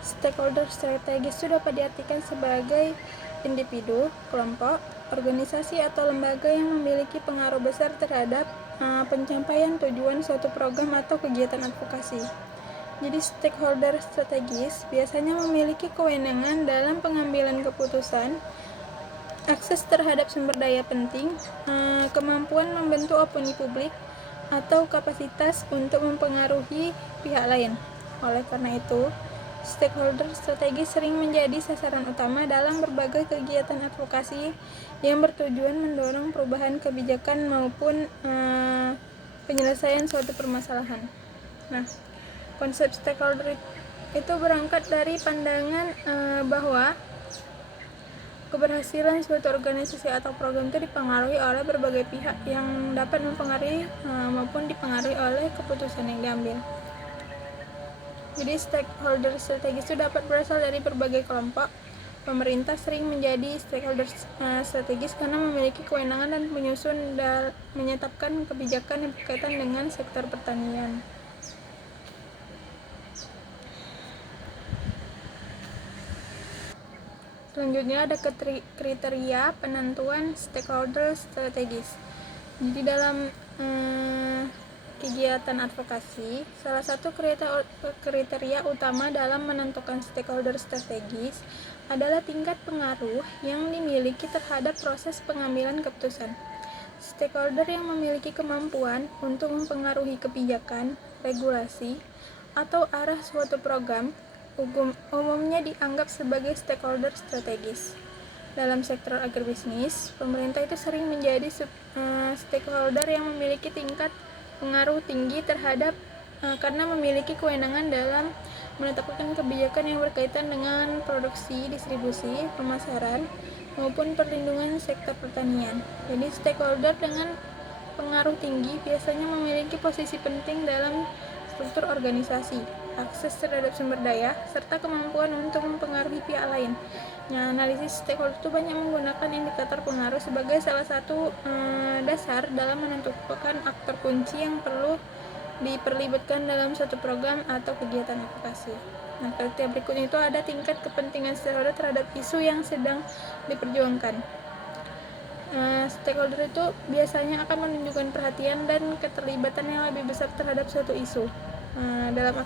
stakeholder strategis itu dapat diartikan sebagai individu, kelompok, organisasi atau lembaga yang memiliki pengaruh besar terhadap pencapaian tujuan suatu program atau kegiatan advokasi. Jadi stakeholder strategis biasanya memiliki kewenangan dalam pengambilan keputusan, akses terhadap sumber daya penting, kemampuan membentuk opini publik, atau kapasitas untuk mempengaruhi pihak lain. Oleh karena itu, stakeholder strategis sering menjadi sasaran utama dalam berbagai kegiatan advokasi yang bertujuan mendorong perubahan kebijakan maupun penyelesaian suatu permasalahan. Nah, konsep stakeholder itu berangkat dari pandangan bahwa keberhasilan suatu organisasi atau program itu dipengaruhi oleh berbagai pihak yang dapat mempengaruhi maupun dipengaruhi oleh keputusan yang diambil. Jadi stakeholder strategis itu dapat berasal dari berbagai kelompok. Pemerintah sering menjadi stakeholder strategis karena memiliki kewenangan dan menyusun dan menetapkan kebijakan yang berkaitan dengan sektor pertanian. Selanjutnya ada kriteria penentuan stakeholder strategis. Jadi dalam kegiatan advokasi, salah satu kriteria utama dalam menentukan stakeholder strategis adalah tingkat pengaruh yang dimiliki terhadap proses pengambilan keputusan. Stakeholder yang memiliki kemampuan untuk mempengaruhi kebijakan, regulasi, atau arah suatu program umumnya dianggap sebagai stakeholder strategis. Dalam sektor agribisnis, pemerintah itu sering menjadi stakeholder yang memiliki tingkat pengaruh tinggi terhadap karena memiliki kewenangan dalam menetapkan kebijakan yang berkaitan dengan produksi, distribusi, pemasaran, maupun perlindungan sektor pertanian. Jadi stakeholder dengan pengaruh tinggi biasanya memiliki posisi penting dalam struktur organisasi, akses terhadap sumber daya, serta kemampuan untuk mempengaruhi pihak lain. Nah, analisis stakeholder itu banyak menggunakan indikator pengaruh sebagai salah satu dasar dalam menentukan aktor kunci yang perlu diperlibatkan dalam suatu program atau kegiatan advokasi. Nah, kriteria berikutnya itu ada tingkat kepentingan stakeholder terhadap isu yang sedang diperjuangkan. Stakeholder itu biasanya akan menunjukkan perhatian dan keterlibatan yang lebih besar terhadap suatu isu. Dalam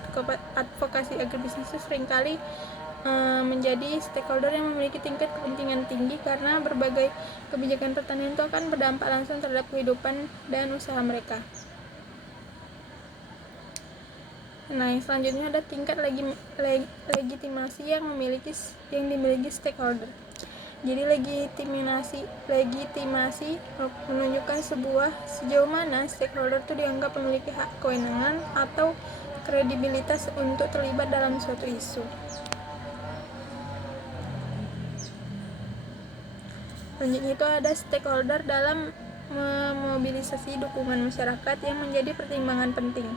advokasi agribisnis seringkali menjadi stakeholder yang memiliki tingkat kepentingan tinggi karena berbagai kebijakan pertanian itu akan berdampak langsung terhadap kehidupan dan usaha mereka. Nah, yang selanjutnya ada tingkat legitimasi yang dimiliki stakeholder. Jadi legitimasi menunjukkan sejauh mana stakeholder itu dianggap memiliki hak kewenangan atau kredibilitas untuk terlibat dalam suatu isu. Selanjutnya itu ada stakeholder dalam memobilisasi dukungan masyarakat yang menjadi pertimbangan penting.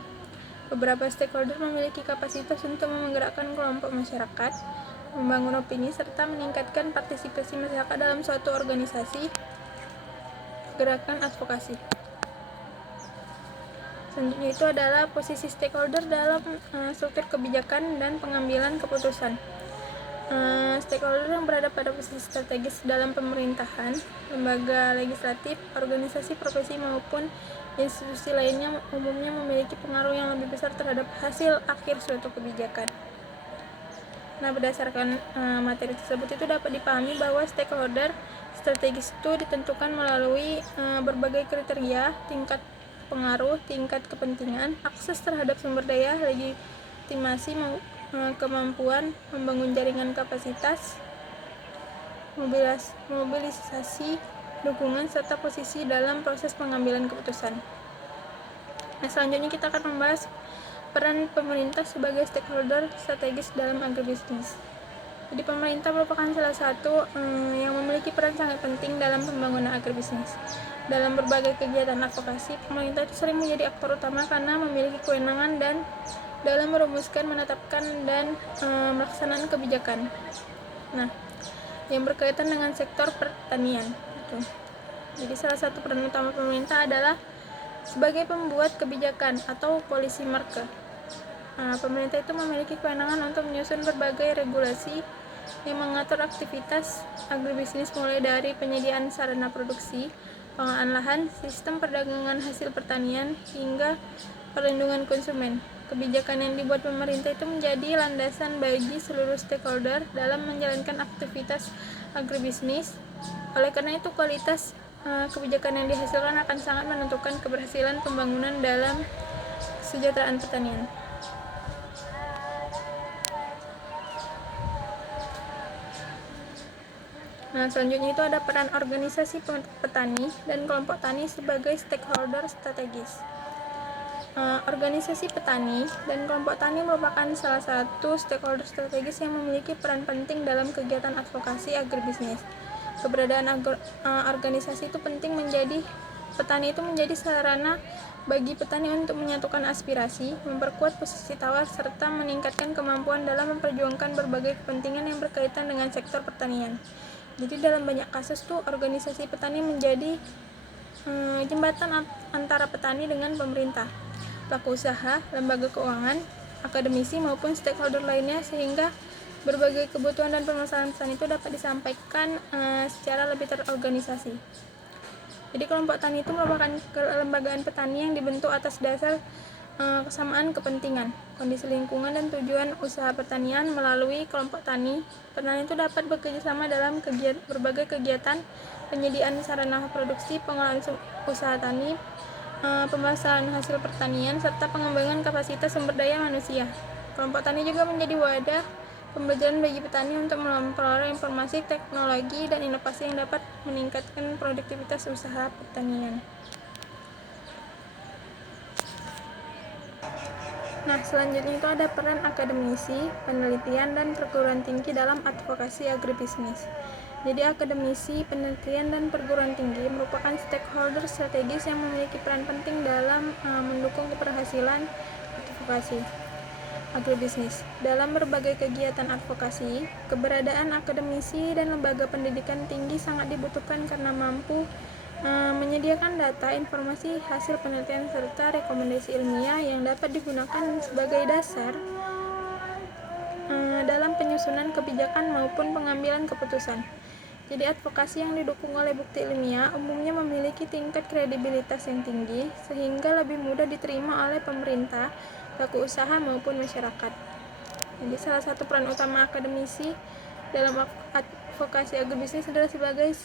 Beberapa stakeholder memiliki kapasitas untuk menggerakkan kelompok masyarakat, membangun opini, serta meningkatkan partisipasi masyarakat dalam suatu organisasi gerakan advokasi. Selanjutnya itu adalah posisi stakeholder dalam struktur kebijakan dan pengambilan keputusan. Stakeholder yang berada pada posisi strategis dalam pemerintahan, lembaga legislatif, organisasi profesi maupun institusi lainnya umumnya memiliki pengaruh yang lebih besar terhadap hasil akhir suatu kebijakan. Nah, berdasarkan materi tersebut itu dapat dipahami bahwa stakeholder strategis itu ditentukan melalui berbagai kriteria, tingkat pengaruh, tingkat kepentingan, akses terhadap sumber daya, legitimasi, kemampuan membangun jaringan kapasitas, mobilisasi dukungan, serta posisi dalam proses pengambilan keputusan. Nah, selanjutnya kita akan membahas peran pemerintah sebagai stakeholder strategis dalam agribisnis. Jadi pemerintah merupakan salah satu yang memiliki peran sangat penting dalam pembangunan agribisnis. Dalam berbagai kegiatan advokasi, pemerintah itu sering menjadi aktor utama karena memiliki kewenangan dan dalam merumuskan, menetapkan, dan melaksanakan kebijakan. Nah, yang berkaitan dengan sektor pertanian. Jadi salah satu peran utama pemerintah adalah sebagai pembuat kebijakan atau policy maker. Pemerintah itu memiliki kewenangan untuk menyusun berbagai regulasi yang mengatur aktivitas agribisnis mulai dari penyediaan sarana produksi, pengelolaan lahan, sistem perdagangan hasil pertanian, hingga perlindungan konsumen. Kebijakan yang dibuat pemerintah itu menjadi landasan bagi seluruh stakeholder dalam menjalankan aktivitas agribisnis. Oleh karena itu, kualitas kebijakan yang dihasilkan akan sangat menentukan keberhasilan pembangunan dalam kesejahteraan pertanian. Nah, selanjutnya itu ada peran organisasi petani dan kelompok tani sebagai stakeholder strategis. Organisasi petani dan kelompok tani merupakan salah satu stakeholder strategis yang memiliki peran penting dalam kegiatan advokasi agribisnis. Keberadaan organisasi itu penting petani itu menjadi sarana bagi petani untuk menyatukan aspirasi, memperkuat posisi tawar, serta meningkatkan kemampuan dalam memperjuangkan berbagai kepentingan yang berkaitan dengan sektor pertanian. Jadi dalam banyak kasus tuh organisasi petani menjadi jembatan antara petani dengan pemerintah, pelaku usaha, lembaga keuangan, akademisi maupun stakeholder lainnya, sehingga berbagai kebutuhan dan permasalahan petani itu dapat disampaikan secara lebih terorganisasi. Jadi kelompok tani itu merupakan kelembagaan petani yang dibentuk atas dasar kesamaan kepentingan, kondisi lingkungan, dan tujuan usaha pertanian. Melalui kelompok tani, petani itu dapat bekerja sama dalam berbagai kegiatan penyediaan sarana produksi, pengelolaan usaha tani, pemasaran hasil pertanian, serta pengembangan kapasitas sumber daya manusia. Kelompok tani juga menjadi wadah pembelajaran bagi petani untuk memperoleh informasi, teknologi, dan inovasi yang dapat meningkatkan produktivitas usaha pertanian. Nah, selanjutnya itu ada peran akademisi, penelitian, dan perguruan tinggi dalam advokasi agribisnis. Jadi akademisi, penelitian, dan perguruan tinggi merupakan stakeholder strategis yang memiliki peran penting dalam mendukung keberhasilan advokasi agribisnis. Dalam berbagai kegiatan advokasi, keberadaan akademisi dan lembaga pendidikan tinggi sangat dibutuhkan karena mampu menyediakan data, informasi, hasil penelitian, serta rekomendasi ilmiah yang dapat digunakan sebagai dasar dalam penyusunan kebijakan maupun pengambilan keputusan. Jadi advokasi yang didukung oleh bukti ilmiah umumnya memiliki tingkat kredibilitas yang tinggi sehingga lebih mudah diterima oleh pemerintah, pelaku usaha maupun masyarakat. Jadi salah satu peran utama akademisi dalam advokasi agribisnis adalah sebagai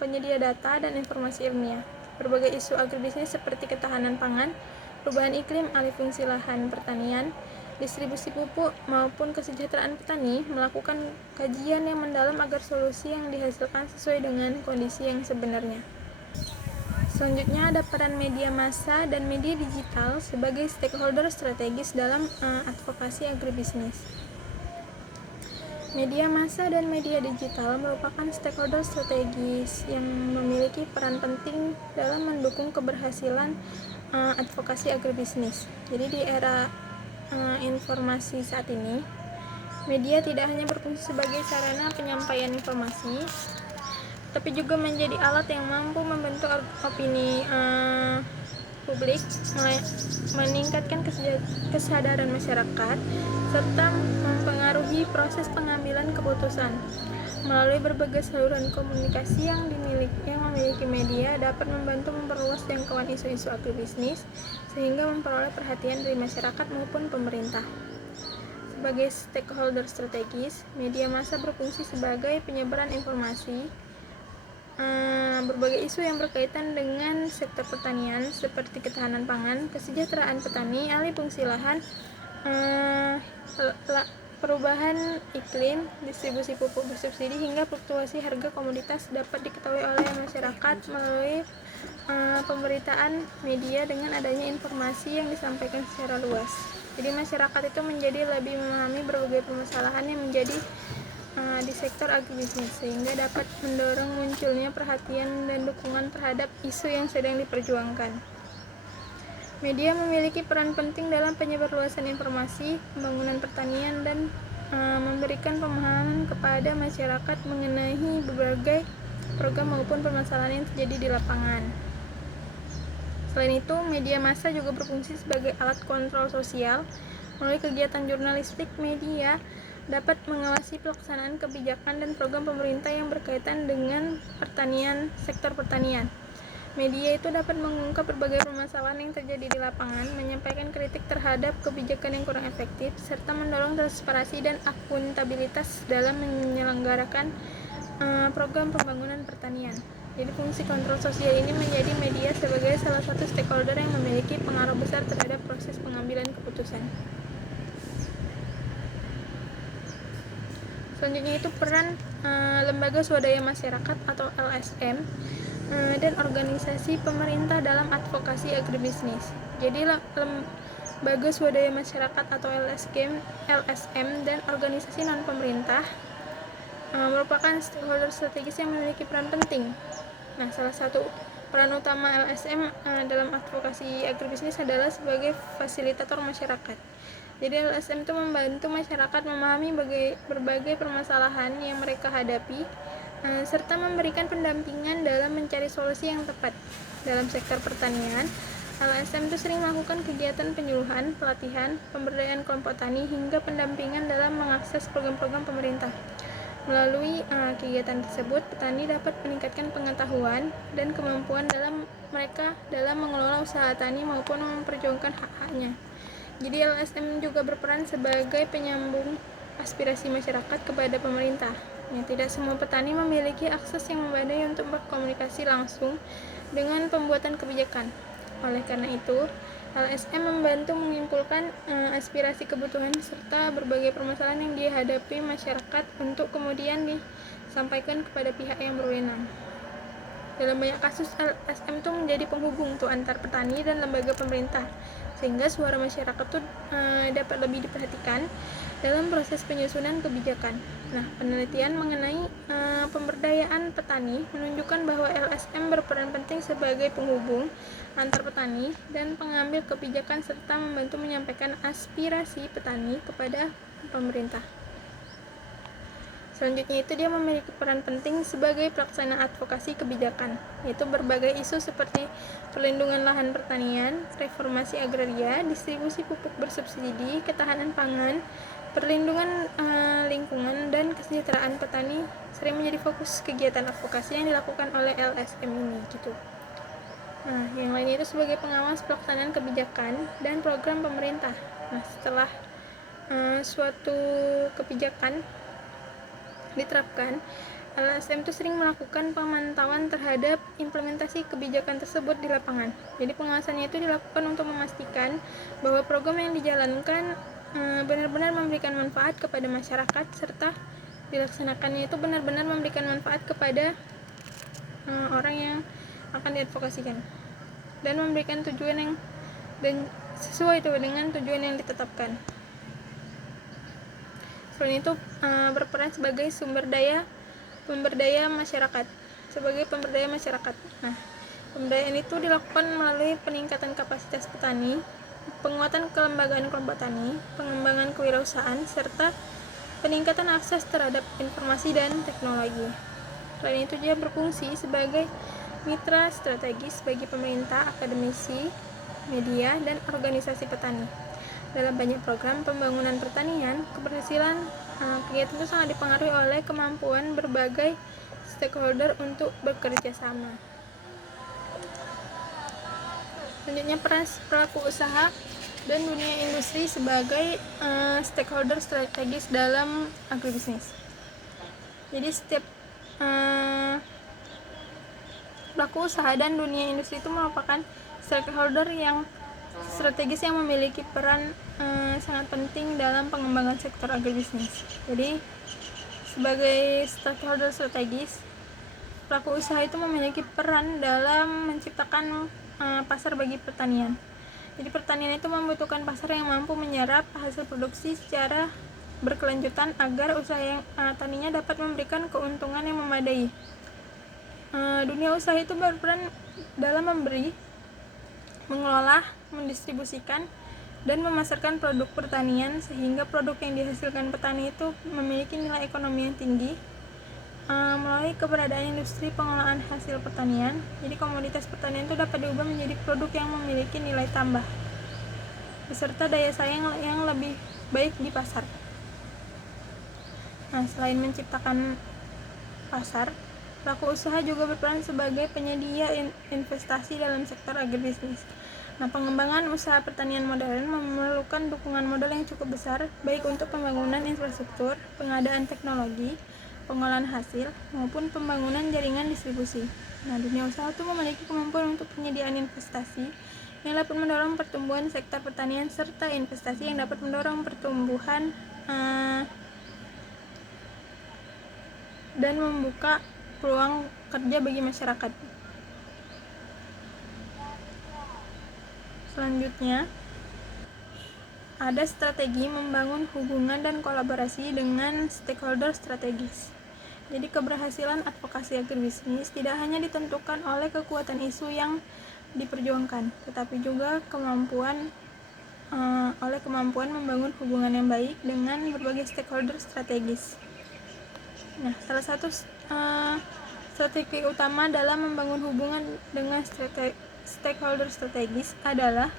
penyedia data dan informasi ilmiah. Berbagai isu agribisnis seperti ketahanan pangan, perubahan iklim, alih fungsi lahan pertanian, distribusi pupuk, maupun kesejahteraan petani melakukan kajian yang mendalam agar solusi yang dihasilkan sesuai dengan kondisi yang sebenarnya. Selanjutnya ada peran media massa dan media digital sebagai stakeholder strategis dalam advokasi agribisnis. Media massa dan media digital merupakan stakeholder strategis yang memiliki peran penting dalam mendukung keberhasilan advokasi agribisnis. Jadi di era informasi saat ini, media tidak hanya berfungsi sebagai sarana penyampaian informasi, tapi juga menjadi alat yang mampu membentuk opini publik, meningkatkan kesadaran masyarakat, serta mempengaruhi proses pengambilan keputusan. Melalui berbagai saluran komunikasi yang memiliki media dapat membantu memperluas jangkauan isu-isu agribisnis sehingga memperoleh perhatian dari masyarakat maupun pemerintah. Sebagai stakeholder strategis, media massa berfungsi sebagai penyebaran informasi berbagai isu yang berkaitan dengan sektor pertanian seperti ketahanan pangan, kesejahteraan petani, alih fungsi lahan, perubahan iklim, distribusi pupuk bersubsidi, hingga fluktuasi harga komoditas dapat diketahui oleh masyarakat melalui pemberitaan media dengan adanya informasi yang disampaikan secara luas. Jadi masyarakat itu menjadi lebih memahami berbagai permasalahan yang menjadi di sektor agribisnis sehingga dapat mendorong munculnya perhatian dan dukungan terhadap isu yang sedang diperjuangkan. Media memiliki peran penting dalam penyebarluasan informasi, pembangunan pertanian, dan memberikan pemahaman kepada masyarakat mengenai berbagai program maupun permasalahan yang terjadi di lapangan. Selain itu, media massa juga berfungsi sebagai alat kontrol sosial. Melalui kegiatan jurnalistik, media dapat mengawasi pelaksanaan kebijakan dan program pemerintah yang berkaitan dengan sektor pertanian. Media itu dapat mengungkap berbagai permasalahan yang terjadi di lapangan, menyampaikan kritik terhadap kebijakan yang kurang efektif, serta mendorong transparansi dan akuntabilitas dalam menyelenggarakan program pembangunan pertanian. Jadi fungsi kontrol sosial ini menjadi media sebagai salah satu stakeholder yang memiliki pengaruh besar terhadap proses pengambilan keputusan. Selanjutnya itu peran lembaga swadaya masyarakat atau LSM dan organisasi pemerintah dalam advokasi agribisnis. Jadi lembaga swadaya masyarakat atau LSM dan organisasi non-pemerintah merupakan stakeholder strategis yang memiliki peran penting. Nah, salah satu peran utama LSM dalam advokasi agribisnis adalah sebagai fasilitator masyarakat. Jadi LSM itu membantu masyarakat memahami berbagai permasalahan yang mereka hadapi, serta memberikan pendampingan dalam mencari solusi yang tepat. Dalam sektor pertanian, LSM itu sering melakukan kegiatan penyuluhan, pelatihan, pemberdayaan kelompok tani, hingga pendampingan dalam mengakses program-program pemerintah. Melalui kegiatan tersebut, petani dapat meningkatkan pengetahuan dan kemampuan dalam mereka dalam mengelola usaha tani maupun memperjuangkan hak-haknya. Jadi LSM juga berperan sebagai penyambung aspirasi masyarakat kepada pemerintah. Ya, tidak semua petani memiliki akses yang memadai untuk berkomunikasi langsung dengan pembuatan kebijakan. Oleh karena itu, LSM membantu menyimpulkan aspirasi, kebutuhan, serta berbagai permasalahan yang dihadapi masyarakat untuk kemudian disampaikan kepada pihak yang berwenang. Dalam banyak kasus, LSM itu menjadi penghubung tuh antar petani dan lembaga pemerintah, sehingga suara masyarakat tuh dapat lebih diperhatikan dalam proses penyusunan kebijakan. Nah, penelitian mengenai pemberdayaan petani menunjukkan bahwa LSM berperan penting sebagai penghubung antar petani dan pengambil kebijakan serta membantu menyampaikan aspirasi petani kepada pemerintah. Selanjutnya itu dia memiliki peran penting sebagai pelaksana advokasi kebijakan, yaitu berbagai isu seperti perlindungan lahan pertanian, reformasi agraria, distribusi pupuk bersubsidi, ketahanan pangan, perlindungan lingkungan, dan kesejahteraan petani sering menjadi fokus kegiatan advokasi yang dilakukan oleh LSM ini gitu. Nah, yang lainnya itu sebagai pengawas pelaksanaan kebijakan dan program pemerintah. Nah, setelah suatu kebijakan diterapkan, LSM itu sering melakukan pemantauan terhadap implementasi kebijakan tersebut di lapangan. Jadi pengawasannya itu dilakukan untuk memastikan bahwa program yang dijalankan benar-benar memberikan manfaat kepada masyarakat, serta dilaksanakannya itu benar-benar memberikan manfaat kepada orang yang akan diadvokasikan dan memberikan tujuan yang dan sesuai itu dengan tujuan yang ditetapkan. Selain itu berperan sebagai pemberdaya masyarakat. Nah, pemberdayaan itu dilakukan melalui peningkatan kapasitas petani, penguatan kelembagaan kelompok tani, pengembangan kewirausahaan, serta peningkatan akses terhadap informasi dan teknologi. Selain itu dia berfungsi sebagai mitra strategis bagi pemerintah, akademisi, media, dan organisasi petani. Dalam banyak program pembangunan pertanian, keberhasilan kegiatan itu sangat dipengaruhi oleh kemampuan berbagai stakeholder untuk bekerja sama. Selanjutnya, peran pelaku usaha dan dunia industri sebagai stakeholder strategis dalam agribisnis. Jadi setiap pelaku usaha dan dunia industri itu merupakan stakeholder yang strategis yang memiliki peran sangat penting dalam pengembangan sektor agribisnis. Jadi sebagai stakeholder strategis, pelaku usaha itu memiliki peran dalam menciptakan pasar bagi pertanian. Jadi pertanian itu membutuhkan pasar yang mampu menyerap hasil produksi secara berkelanjutan agar usaha yang taninya dapat memberikan keuntungan yang memadai. Dunia usaha itu berperan dalam memberi, mengelola, mendistribusikan, dan memasarkan produk pertanian sehingga produk yang dihasilkan petani itu memiliki nilai ekonomi yang tinggi melalui keberadaan industri pengolahan hasil pertanian. Jadi komoditas pertanian itu dapat diubah menjadi produk yang memiliki nilai tambah beserta daya saing yang lebih baik di pasar. Nah, selain menciptakan pasar, pelaku usaha juga berperan sebagai penyedia investasi dalam sektor agribisnis. Nah, pengembangan usaha pertanian modern memerlukan dukungan modal yang cukup besar, baik untuk pembangunan infrastruktur, pengadaan teknologi, pengolahan hasil, maupun pembangunan jaringan distribusi. Nah, dunia usaha itu memiliki kemampuan untuk penyediaan investasi yang dapat mendorong pertumbuhan sektor pertanian serta investasi yang dapat mendorong pertumbuhan dan membuka peluang kerja bagi masyarakat. Selanjutnya, ada strategi membangun hubungan dan kolaborasi dengan stakeholder strategis. Jadi keberhasilan advokasi agribisnis tidak hanya ditentukan oleh kekuatan isu yang diperjuangkan, tetapi juga kemampuan membangun hubungan yang baik dengan berbagai stakeholder strategis. Nah, salah satu strategi utama dalam membangun hubungan dengan stakeholder strategis adalah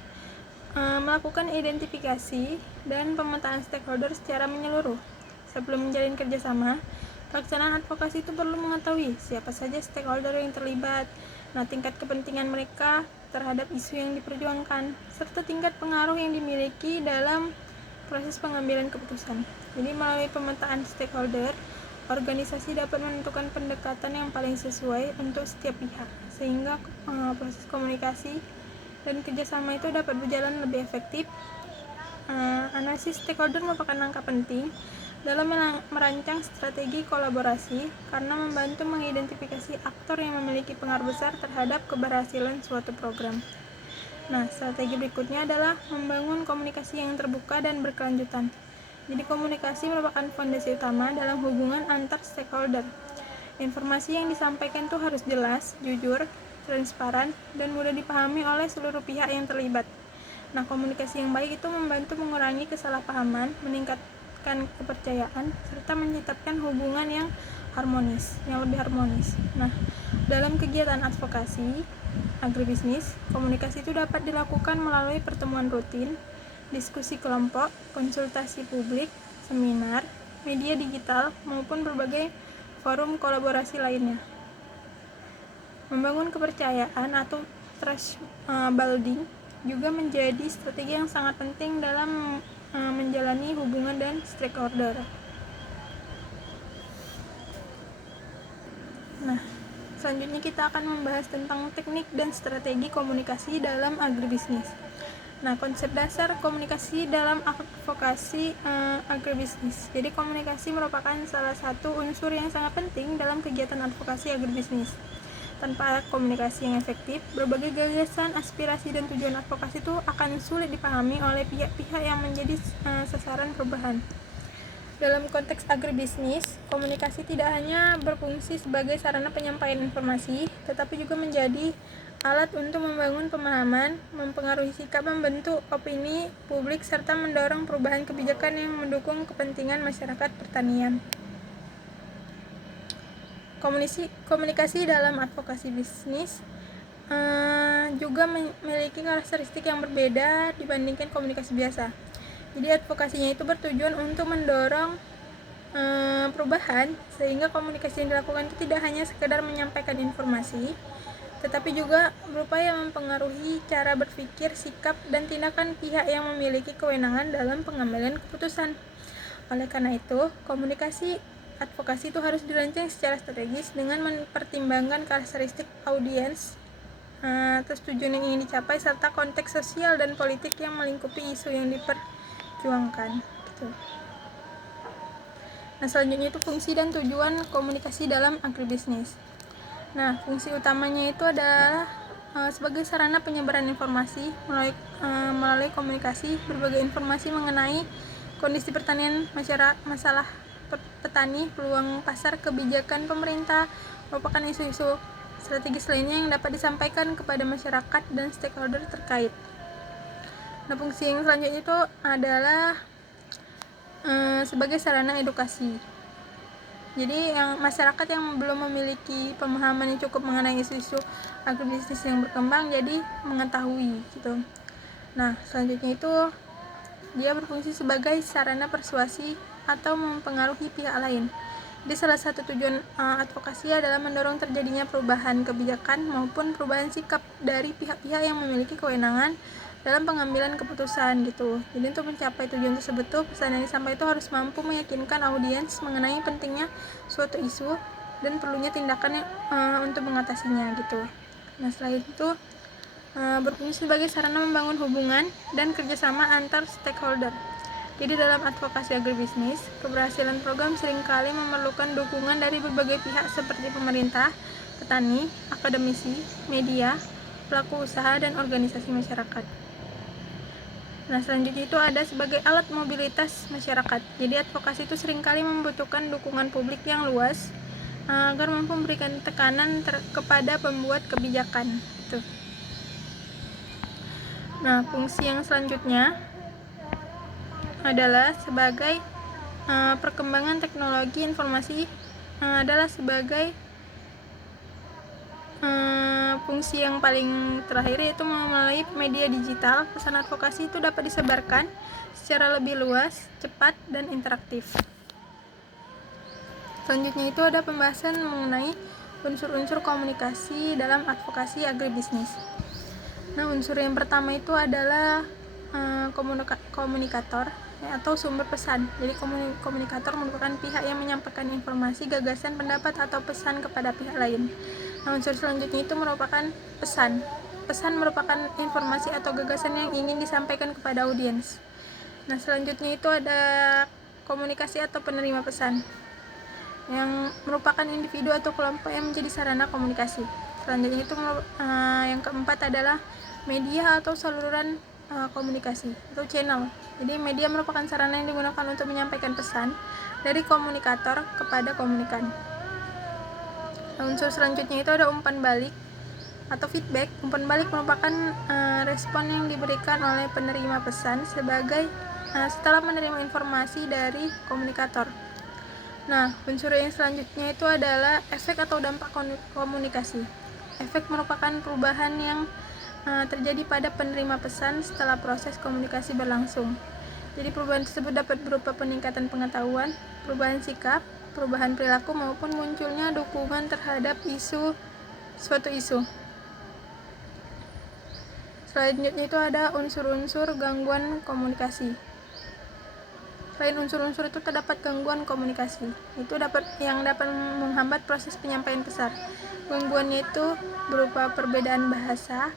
melakukan identifikasi dan pemetaan stakeholder secara menyeluruh. Sebelum menjalin kerjasama, pelaksanaan advokasi itu perlu mengetahui siapa saja stakeholder yang terlibat Nah, tingkat kepentingan mereka terhadap isu yang diperjuangkan, serta tingkat pengaruh yang dimiliki dalam proses pengambilan keputusan. Jadi melalui pemetaan stakeholder, organisasi dapat menentukan pendekatan yang paling sesuai untuk setiap pihak, sehingga proses komunikasi dan kerjasama itu dapat berjalan lebih efektif. Analisis stakeholder merupakan langkah penting dalam merancang strategi kolaborasi karena membantu mengidentifikasi aktor yang memiliki pengaruh besar terhadap keberhasilan suatu program. Nah, strategi berikutnya adalah membangun komunikasi yang terbuka dan berkelanjutan. Jadi komunikasi merupakan fondasi utama dalam hubungan antar stakeholder. Informasi yang disampaikan itu harus jelas, jujur, transparan, dan mudah dipahami oleh seluruh pihak yang terlibat. Nah, komunikasi yang baik itu membantu mengurangi kesalahpahaman, meningkatkan kepercayaan, serta menciptakan hubungan yang lebih harmonis. Nah, dalam kegiatan advokasi agribisnis, komunikasi itu dapat dilakukan melalui pertemuan rutin, diskusi kelompok, konsultasi publik, seminar, media digital, maupun berbagai forum kolaborasi lainnya. Membangun kepercayaan atau trust building juga menjadi strategi yang sangat penting dalam menjalani hubungan dan stakeholder. Nah, selanjutnya kita akan membahas tentang teknik dan strategi komunikasi dalam agribisnis. Nah, konsep dasar komunikasi dalam advokasi agribisnis. Jadi komunikasi merupakan salah satu unsur yang sangat penting dalam kegiatan advokasi agribisnis. Tanpa komunikasi yang efektif, berbagai gagasan, aspirasi, dan tujuan advokasi itu akan sulit dipahami oleh pihak-pihak yang menjadi sasaran perubahan. Dalam konteks agribisnis, komunikasi tidak hanya berfungsi sebagai sarana penyampaian informasi, tetapi juga menjadi alat untuk membangun pemahaman, mempengaruhi sikap, membentuk opini publik, serta mendorong perubahan kebijakan yang mendukung kepentingan masyarakat pertanian. Komunikasi dalam advokasi bisnis juga memiliki karakteristik yang berbeda dibandingkan komunikasi biasa. Jadi advokasinya itu bertujuan untuk mendorong perubahan, sehingga komunikasi yang dilakukan itu tidak hanya sekedar menyampaikan informasi, tetapi juga berupaya mempengaruhi cara berpikir, sikap, dan tindakan pihak yang memiliki kewenangan dalam pengambilan keputusan. Oleh karena itu, komunikasi advokasi itu harus dirancang secara strategis dengan mempertimbangkan karakteristik audiens, terus tujuan yang ingin dicapai, serta konteks sosial dan politik yang melingkupi isu yang diperjuangkan. Gitu. Nah, selanjutnya itu fungsi dan tujuan komunikasi dalam agribisnis. Nah, fungsi utamanya itu adalah sebagai sarana penyebaran informasi melalui komunikasi. Berbagai informasi mengenai kondisi pertanian, masalah petani, peluang pasar, kebijakan pemerintah merupakan isu-isu strategis lainnya yang dapat disampaikan kepada masyarakat dan stakeholder terkait. Nah, fungsi yang selanjutnya itu adalah sebagai sarana edukasi. Jadi masyarakat yang belum memiliki pemahaman yang cukup mengenai isu-isu agribisnis yang berkembang jadi mengetahui gitu. Nah, selanjutnya itu dia berfungsi sebagai sarana persuasi atau mempengaruhi pihak lain. Jadi salah satu tujuan advokasi adalah mendorong terjadinya perubahan kebijakan maupun perubahan sikap dari pihak-pihak yang memiliki kewenangan dalam pengambilan keputusan gitu. Jadi untuk mencapai tujuan tersebut tuh pesan yang disampaikan itu harus mampu meyakinkan audiens mengenai pentingnya suatu isu dan perlunya tindakan untuk mengatasinya gitu. Nah, setelah itu berfungsi sebagai sarana membangun hubungan dan kerjasama antar stakeholder. Jadi dalam advokasi agribisnis, keberhasilan program seringkali memerlukan dukungan dari berbagai pihak seperti pemerintah, petani, akademisi, media, pelaku usaha, dan organisasi masyarakat. Nah, selanjutnya itu ada sebagai alat mobilitas masyarakat. Jadi advokasi itu seringkali membutuhkan dukungan publik yang luas agar mampu memberikan tekanan kepada pembuat kebijakan. Nah, fungsi yang selanjutnya adalah sebagai perkembangan teknologi informasi adalah sebagai fungsi yang paling terakhir, yaitu melalui media digital. Pesan advokasi itu dapat disebarkan secara lebih luas, cepat, dan interaktif. Selanjutnya itu ada pembahasan mengenai unsur-unsur komunikasi dalam advokasi agribisnis. Nah, unsur yang pertama itu adalah komunikator atau sumber pesan. Jadi komunikator merupakan pihak yang menyampaikan informasi, gagasan, pendapat atau pesan kepada pihak lain. Nah, unsur selanjutnya itu merupakan pesan. Pesan merupakan informasi atau gagasan yang ingin disampaikan kepada audiens. Nah, selanjutnya itu ada komunikasi atau penerima pesan, yang merupakan individu atau kelompok yang menjadi sarana komunikasi. Selanjutnya itu yang keempat adalah media atau saluran komunikasi atau channel. Jadi media merupakan sarana yang digunakan untuk menyampaikan pesan dari komunikator kepada komunikan. Nah, unsur selanjutnya itu ada umpan balik atau feedback. Umpan balik merupakan respon yang diberikan oleh penerima pesan setelah menerima informasi dari komunikator. Nah, unsur yang selanjutnya itu adalah efek atau dampak komunikasi. Efek merupakan perubahan yang terjadi pada penerima pesan setelah proses komunikasi berlangsung. Jadi perubahan tersebut dapat berupa peningkatan pengetahuan, perubahan sikap, perubahan perilaku, maupun munculnya dukungan terhadap suatu isu. Selanjutnya itu ada unsur-unsur gangguan komunikasi. Selain unsur-unsur itu terdapat gangguan komunikasi, itu dapat menghambat proses penyampaian pesan. Gangguannya itu berupa perbedaan bahasa,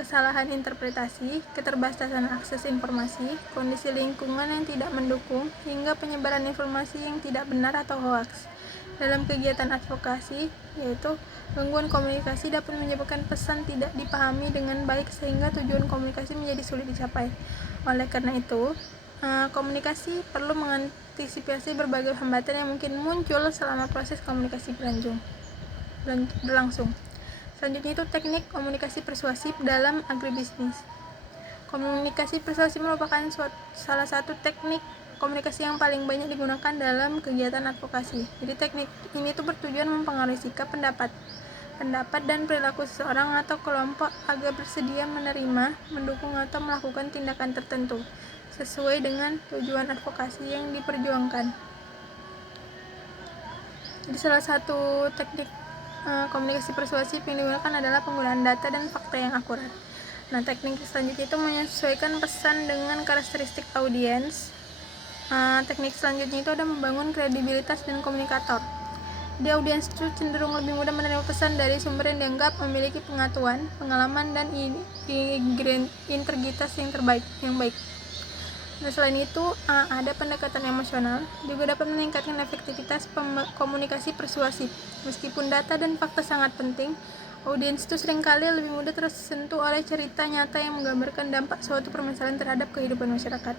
kesalahan interpretasi, keterbatasan akses informasi, kondisi lingkungan yang tidak mendukung, hingga penyebaran informasi yang tidak benar atau hoaks. Dalam kegiatan advokasi, yaitu gangguan komunikasi dapat menyebabkan pesan tidak dipahami dengan baik sehingga tujuan komunikasi menjadi sulit dicapai. Oleh karena itu, komunikasi perlu mengantisipasi berbagai hambatan yang mungkin muncul selama proses komunikasi berlangsung. Selanjutnya itu teknik komunikasi persuasif dalam agribisnis. Komunikasi persuasif merupakan salah satu teknik komunikasi yang paling banyak digunakan dalam kegiatan advokasi. Jadi teknik ini tuh bertujuan mempengaruhi sikap, pendapat dan perilaku seseorang atau kelompok agar bersedia menerima, mendukung atau melakukan tindakan tertentu sesuai dengan tujuan advokasi yang diperjuangkan. Jadi salah satu teknik komunikasi persuasif yang digunakan adalah penggunaan data dan fakta yang akurat. Nah, teknik selanjutnya itu menyesuaikan pesan dengan karakteristik audiens. Teknik selanjutnya itu ada membangun kredibilitas dan komunikator. Di audiens itu cenderung lebih mudah menerima pesan dari sumber yang dianggap memiliki pengalaman dan integritas yang baik. Nah, selain itu ada pendekatan emosional juga dapat meningkatkan efektivitas komunikasi persuasif. Meskipun data dan fakta sangat penting, audiens itu seringkali lebih mudah tersentuh oleh cerita nyata yang menggambarkan dampak suatu permasalahan terhadap kehidupan masyarakat.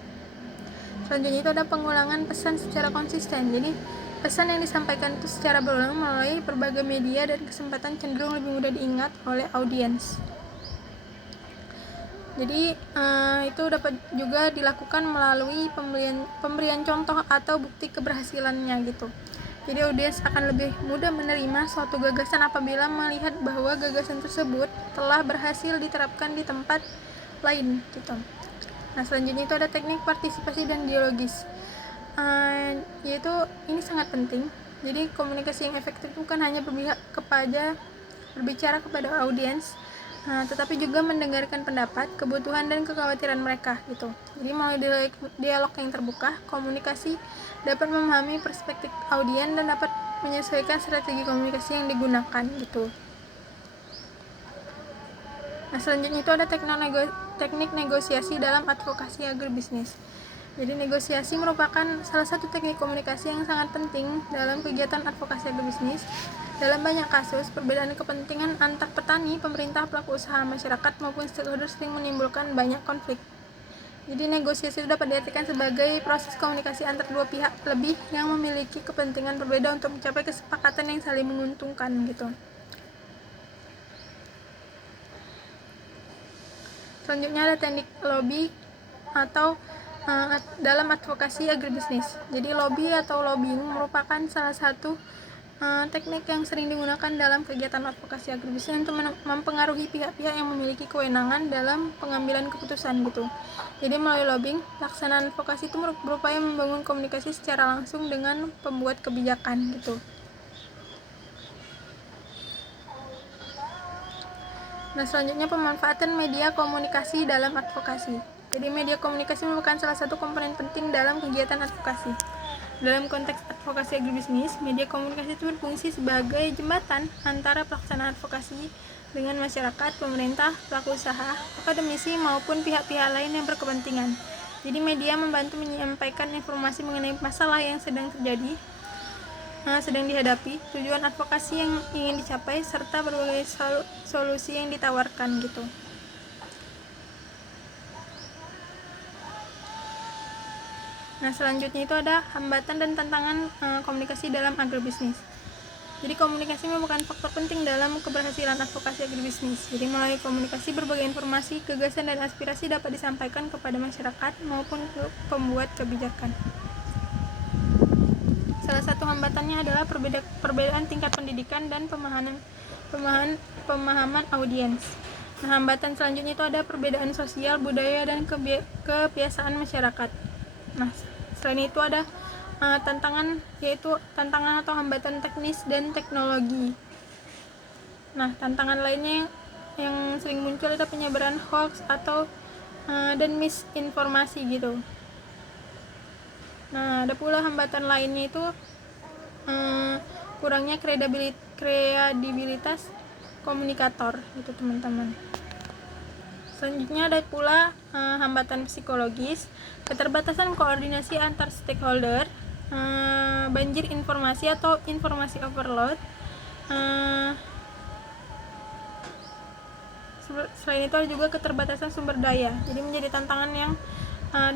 Selanjutnya itu ada pengulangan pesan secara konsisten. Jadi pesan yang disampaikan itu secara berulang melalui berbagai media dan kesempatan cenderung lebih mudah diingat oleh audiens. Jadi itu dapat juga dilakukan melalui pemberian contoh atau bukti keberhasilannya gitu. Jadi audiens akan lebih mudah menerima suatu gagasan apabila melihat bahwa gagasan tersebut telah berhasil diterapkan di tempat lain gitu. Nah, selanjutnya itu ada teknik partisipasi dan dialogis. Yaitu ini sangat penting. Jadi komunikasi yang efektif bukan hanya berbicara kepada audiens, tetapi juga mendengarkan pendapat, kebutuhan dan kekhawatiran mereka gitu. Jadi melalui dialog yang terbuka, komunikasi dapat memahami perspektif audiens dan dapat menyesuaikan strategi komunikasi yang digunakan gitu. Nah, selanjutnya itu ada teknik negosiasi dalam advokasi agribisnis. Jadi negosiasi merupakan salah satu teknik komunikasi yang sangat penting dalam kegiatan advokasi agribisnis. Dalam banyak kasus, perbedaan kepentingan antar petani, pemerintah, pelaku usaha, masyarakat, maupun stakeholder sering menimbulkan banyak konflik. Jadi negosiasi itu dapat diartikan sebagai proses komunikasi antar dua pihak lebih yang memiliki kepentingan berbeda untuk mencapai kesepakatan yang saling menguntungkan gitu. Selanjutnya ada teknik lobby atau dalam advokasi agribisnis. Jadi lobby atau lobbying merupakan salah satu teknik yang sering digunakan dalam kegiatan advokasi agribisnis untuk mempengaruhi pihak-pihak yang memiliki kewenangan dalam pengambilan keputusan gitu. Jadi melalui lobbying, pelaksanaan advokasi itu berupaya membangun komunikasi secara langsung dengan pembuat kebijakan gitu. Nah, selanjutnya pemanfaatan media komunikasi dalam advokasi. Jadi media komunikasi merupakan salah satu komponen penting dalam kegiatan advokasi. Dalam konteks advokasi agribisnis, media komunikasi itu berfungsi sebagai jembatan antara pelaksanaan advokasi dengan masyarakat, pemerintah, pelaku usaha, akademisi, maupun pihak-pihak lain yang berkepentingan. Jadi media membantu menyampaikan informasi mengenai masalah yang sedang dihadapi, tujuan advokasi yang ingin dicapai, serta berbagai solusi yang ditawarkan gitu. Nah, selanjutnya itu ada hambatan dan tantangan komunikasi dalam agribisnis. Jadi komunikasi merupakan faktor penting dalam keberhasilan advokasi agribisnis. Jadi melalui komunikasi berbagai informasi, gagasan, dan aspirasi dapat disampaikan kepada masyarakat maupun ke pembuat kebijakan. Salah satu hambatannya adalah perbedaan tingkat pendidikan dan pemahaman audiens. Nah, hambatan selanjutnya itu ada perbedaan sosial, budaya, dan kebiasaan masyarakat. Nah, selain itu ada tantangan, yaitu tantangan atau hambatan teknis dan teknologi. Nah, tantangan lainnya yang sering muncul ada penyebaran hoax atau dan misinformasi gitu. Nah, ada pula hambatan lainnya itu kurangnya kredibilitas komunikator gitu teman-teman. Selanjutnya ada pula hambatan psikologis, keterbatasan koordinasi antar stakeholder, banjir informasi atau informasi overload. Selain itu ada juga keterbatasan sumber daya. Jadi menjadi tantangan yang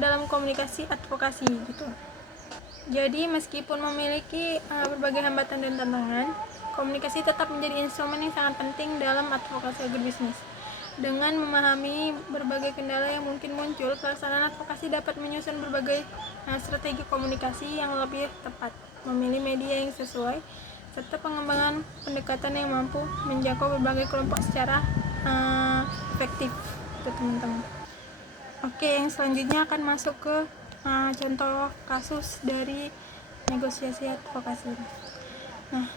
dalam komunikasi advokasi gitu. Jadi meskipun memiliki berbagai hambatan dan tantangan, komunikasi tetap menjadi instrumen yang sangat penting dalam advokasi agribisnis. Dengan memahami berbagai kendala yang mungkin muncul, pelaksanaan advokasi dapat menyusun berbagai strategi komunikasi yang lebih tepat, memilih media yang sesuai, serta pengembangan pendekatan yang mampu menjangkau berbagai kelompok secara efektif, itu teman-teman. Oke, yang selanjutnya akan masuk ke contoh kasus dari negosiasi advokasi. Nah,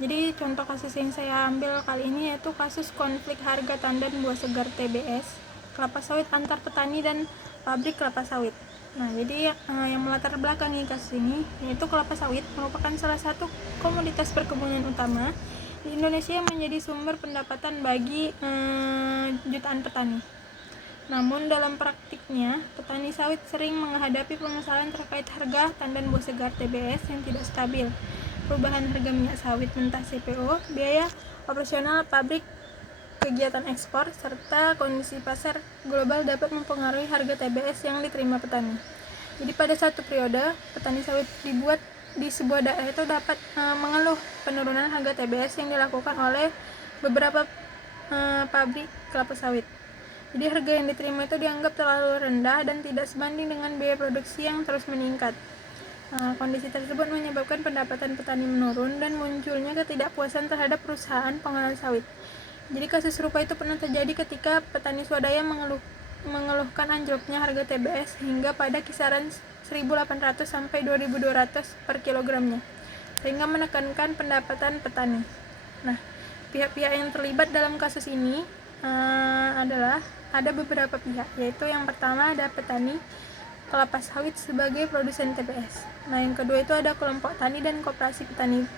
jadi contoh kasus yang saya ambil kali ini yaitu kasus konflik harga tandan buah segar TBS kelapa sawit antar petani dan pabrik kelapa sawit. Nah, jadi yang melatar belakangi kasus ini yaitu kelapa sawit merupakan salah satu komoditas perkebunan utama di Indonesia yang menjadi sumber pendapatan bagi jutaan petani. Namun dalam praktiknya, petani sawit sering menghadapi permasalahan terkait harga tandan buah segar TBS yang tidak stabil, perubahan harga minyak sawit mentah CPO, biaya operasional pabrik, kegiatan ekspor, serta kondisi pasar global dapat mempengaruhi harga TBS yang diterima petani. Jadi pada satu periode, petani sawit di sebuah daerah itu dapat mengeluh penurunan harga TBS yang dilakukan oleh beberapa pabrik kelapa sawit. Jadi harga yang diterima itu dianggap terlalu rendah dan tidak sebanding dengan biaya produksi yang terus meningkat. Kondisi tersebut menyebabkan pendapatan petani menurun dan munculnya ketidakpuasan terhadap perusahaan pengolahan sawit. Jadi kasus serupa itu pernah terjadi ketika petani swadaya mengeluhkan anjloknya harga TBS hingga pada kisaran 1.800 sampai 2.200 per kilogramnya, sehingga menekankan pendapatan petani. Nah, pihak-pihak yang terlibat dalam kasus ini adalah ada beberapa pihak, yaitu yang pertama ada petani kelapa sawit sebagai produsen TBS. Nah, yang kedua itu ada kelompok tani dan koperasi petani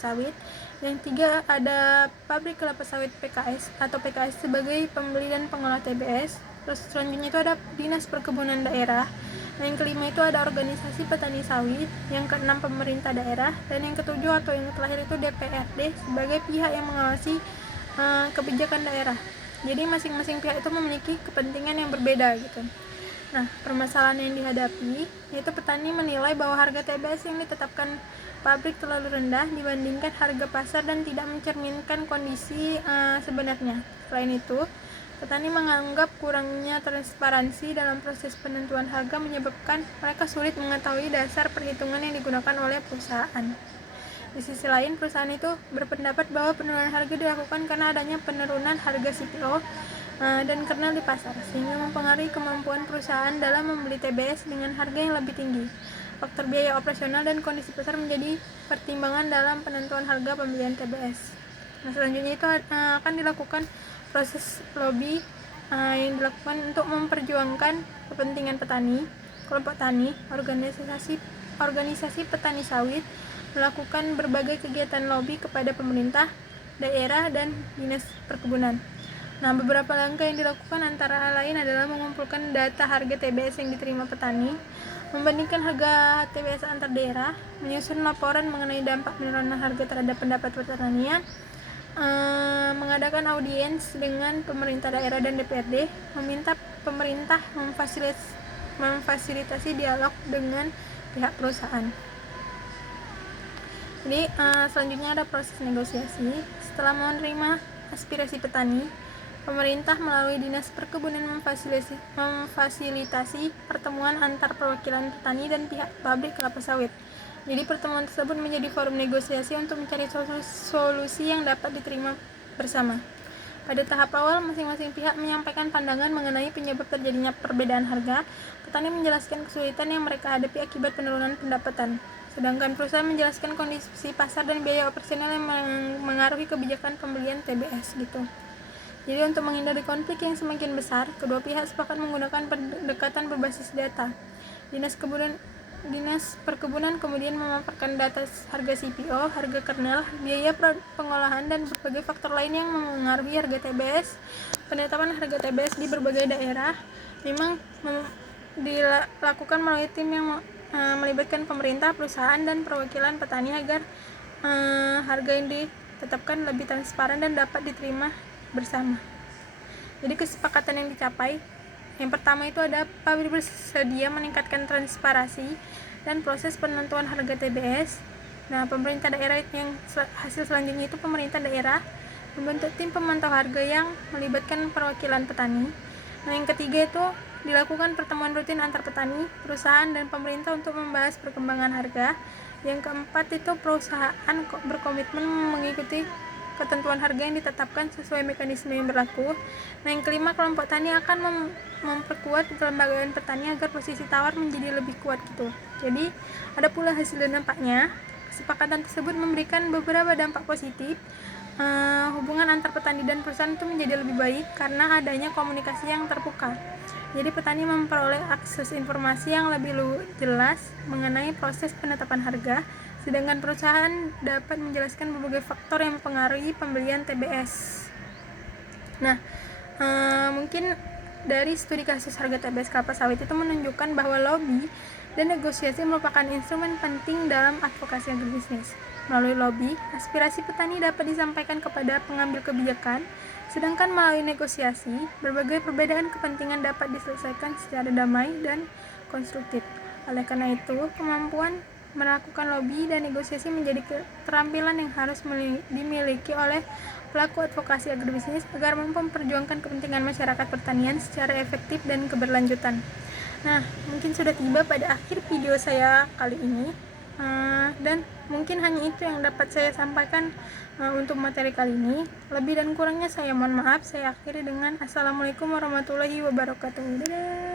sawit. Yang tiga ada pabrik kelapa sawit PKS atau PKS sebagai pembeli dan pengolah TBS. Terus selanjutnya itu ada dinas perkebunan daerah. Nah, yang kelima itu ada organisasi petani sawit. Yang keenam pemerintah daerah. Dan yang ketujuh atau yang terakhir itu DPRD sebagai pihak yang mengawasi kebijakan daerah. Jadi masing-masing pihak itu memiliki kepentingan yang berbeda gitu. Nah, permasalahan yang dihadapi yaitu petani menilai bahwa harga TBS yang ditetapkan pabrik terlalu rendah dibandingkan harga pasar dan tidak mencerminkan kondisi sebenarnya. Selain itu, petani menganggap kurangnya transparansi dalam proses penentuan harga menyebabkan mereka sulit mengetahui dasar perhitungan yang digunakan oleh perusahaan. Di sisi lain, perusahaan itu berpendapat bahwa penurunan harga dilakukan karena adanya penurunan harga CPO dan kernel di pasar, sehingga mempengaruhi kemampuan perusahaan dalam membeli TBS dengan harga yang lebih tinggi. Faktor biaya operasional dan kondisi pasar menjadi pertimbangan dalam penentuan harga pembelian TBS. Nah, selanjutnya itu akan dilakukan proses lobby yang dilakukan untuk memperjuangkan kepentingan petani, kelompok tani, organisasi petani sawit, melakukan berbagai kegiatan lobby kepada pemerintah, daerah, dan dinas perkebunan. Nah, beberapa langkah yang dilakukan antara lain adalah mengumpulkan data harga TBS yang diterima petani, membandingkan harga TBS antar daerah, menyusun laporan mengenai dampak penurunan harga terhadap pendapat pertanian, mengadakan audiens dengan pemerintah daerah dan DPRD, meminta pemerintah memfasilitasi dialog dengan pihak perusahaan. Jadi selanjutnya ada proses negosiasi. Setelah menerima aspirasi petani, pemerintah melalui Dinas Perkebunan memfasilitasi pertemuan antar perwakilan petani dan pihak pabrik kelapa sawit. Jadi pertemuan tersebut menjadi forum negosiasi untuk mencari solusi yang dapat diterima bersama. Pada tahap awal, masing-masing pihak menyampaikan pandangan mengenai penyebab terjadinya perbedaan harga. Petani menjelaskan kesulitan yang mereka hadapi akibat penurunan pendapatan, sedangkan perusahaan menjelaskan kondisi pasar dan biaya operasional yang mengaruhi kebijakan pembelian TBS gitu. Jadi untuk menghindari konflik yang semakin besar, kedua pihak sepakat menggunakan pendekatan berbasis data. Dinas Perkebunan kemudian memaparkan data harga CPO, harga kernel, biaya pengolahan, dan berbagai faktor lain yang mengaruhi harga TBS. Penetapan harga TBS di berbagai daerah memang dilakukan melalui tim yang melibatkan pemerintah, perusahaan, dan perwakilan petani agar harga yang ditetapkan lebih transparan dan dapat diterima bersama. Jadi kesepakatan yang dicapai, yang pertama itu ada pabrik bersedia meningkatkan transparansi dan proses penentuan harga TBS. Nah, pemerintah daerah yang hasil selanjutnya itu pemerintah daerah membentuk tim pemantau harga yang melibatkan perwakilan petani. Nah, yang ketiga itu dilakukan pertemuan rutin antar petani, perusahaan, dan pemerintah untuk membahas perkembangan harga. Yang keempat itu perusahaan berkomitmen mengikuti ketentuan harga yang ditetapkan sesuai mekanisme yang berlaku. Nah, yang kelima, kelompok tani akan memperkuat kelembagaan petani agar posisi tawar menjadi lebih kuat gitu. Jadi ada pula hasil dan dampaknya. Kesepakatan tersebut memberikan beberapa dampak positif. Hubungan antar petani dan perusahaan itu menjadi lebih baik karena adanya komunikasi yang terbuka. Jadi petani memperoleh akses informasi yang lebih jelas mengenai proses penetapan harga, sedangkan perusahaan dapat menjelaskan berbagai faktor yang mempengaruhi pembelian TBS. Nah, mungkin dari studi kasus harga TBS kelapa sawit itu menunjukkan bahwa lobby dan negosiasi merupakan instrumen penting dalam advokasi agribisnis. Melalui lobby, aspirasi petani dapat disampaikan kepada pengambil kebijakan, sedangkan melalui negosiasi, berbagai perbedaan kepentingan dapat diselesaikan secara damai dan konstruktif. Oleh karena itu, kemampuan melakukan lobby dan negosiasi menjadi keterampilan yang harus dimiliki oleh pelaku advokasi agribisnis agar mampu memperjuangkan kepentingan masyarakat pertanian secara efektif dan keberlanjutan. Nah, mungkin sudah tiba pada akhir video saya kali ini, dan mungkin hanya itu yang dapat saya sampaikan untuk materi kali ini. Lebih dan kurangnya saya mohon maaf. Saya akhiri dengan Assalamualaikum warahmatullahi wabarakatuh. Dadah.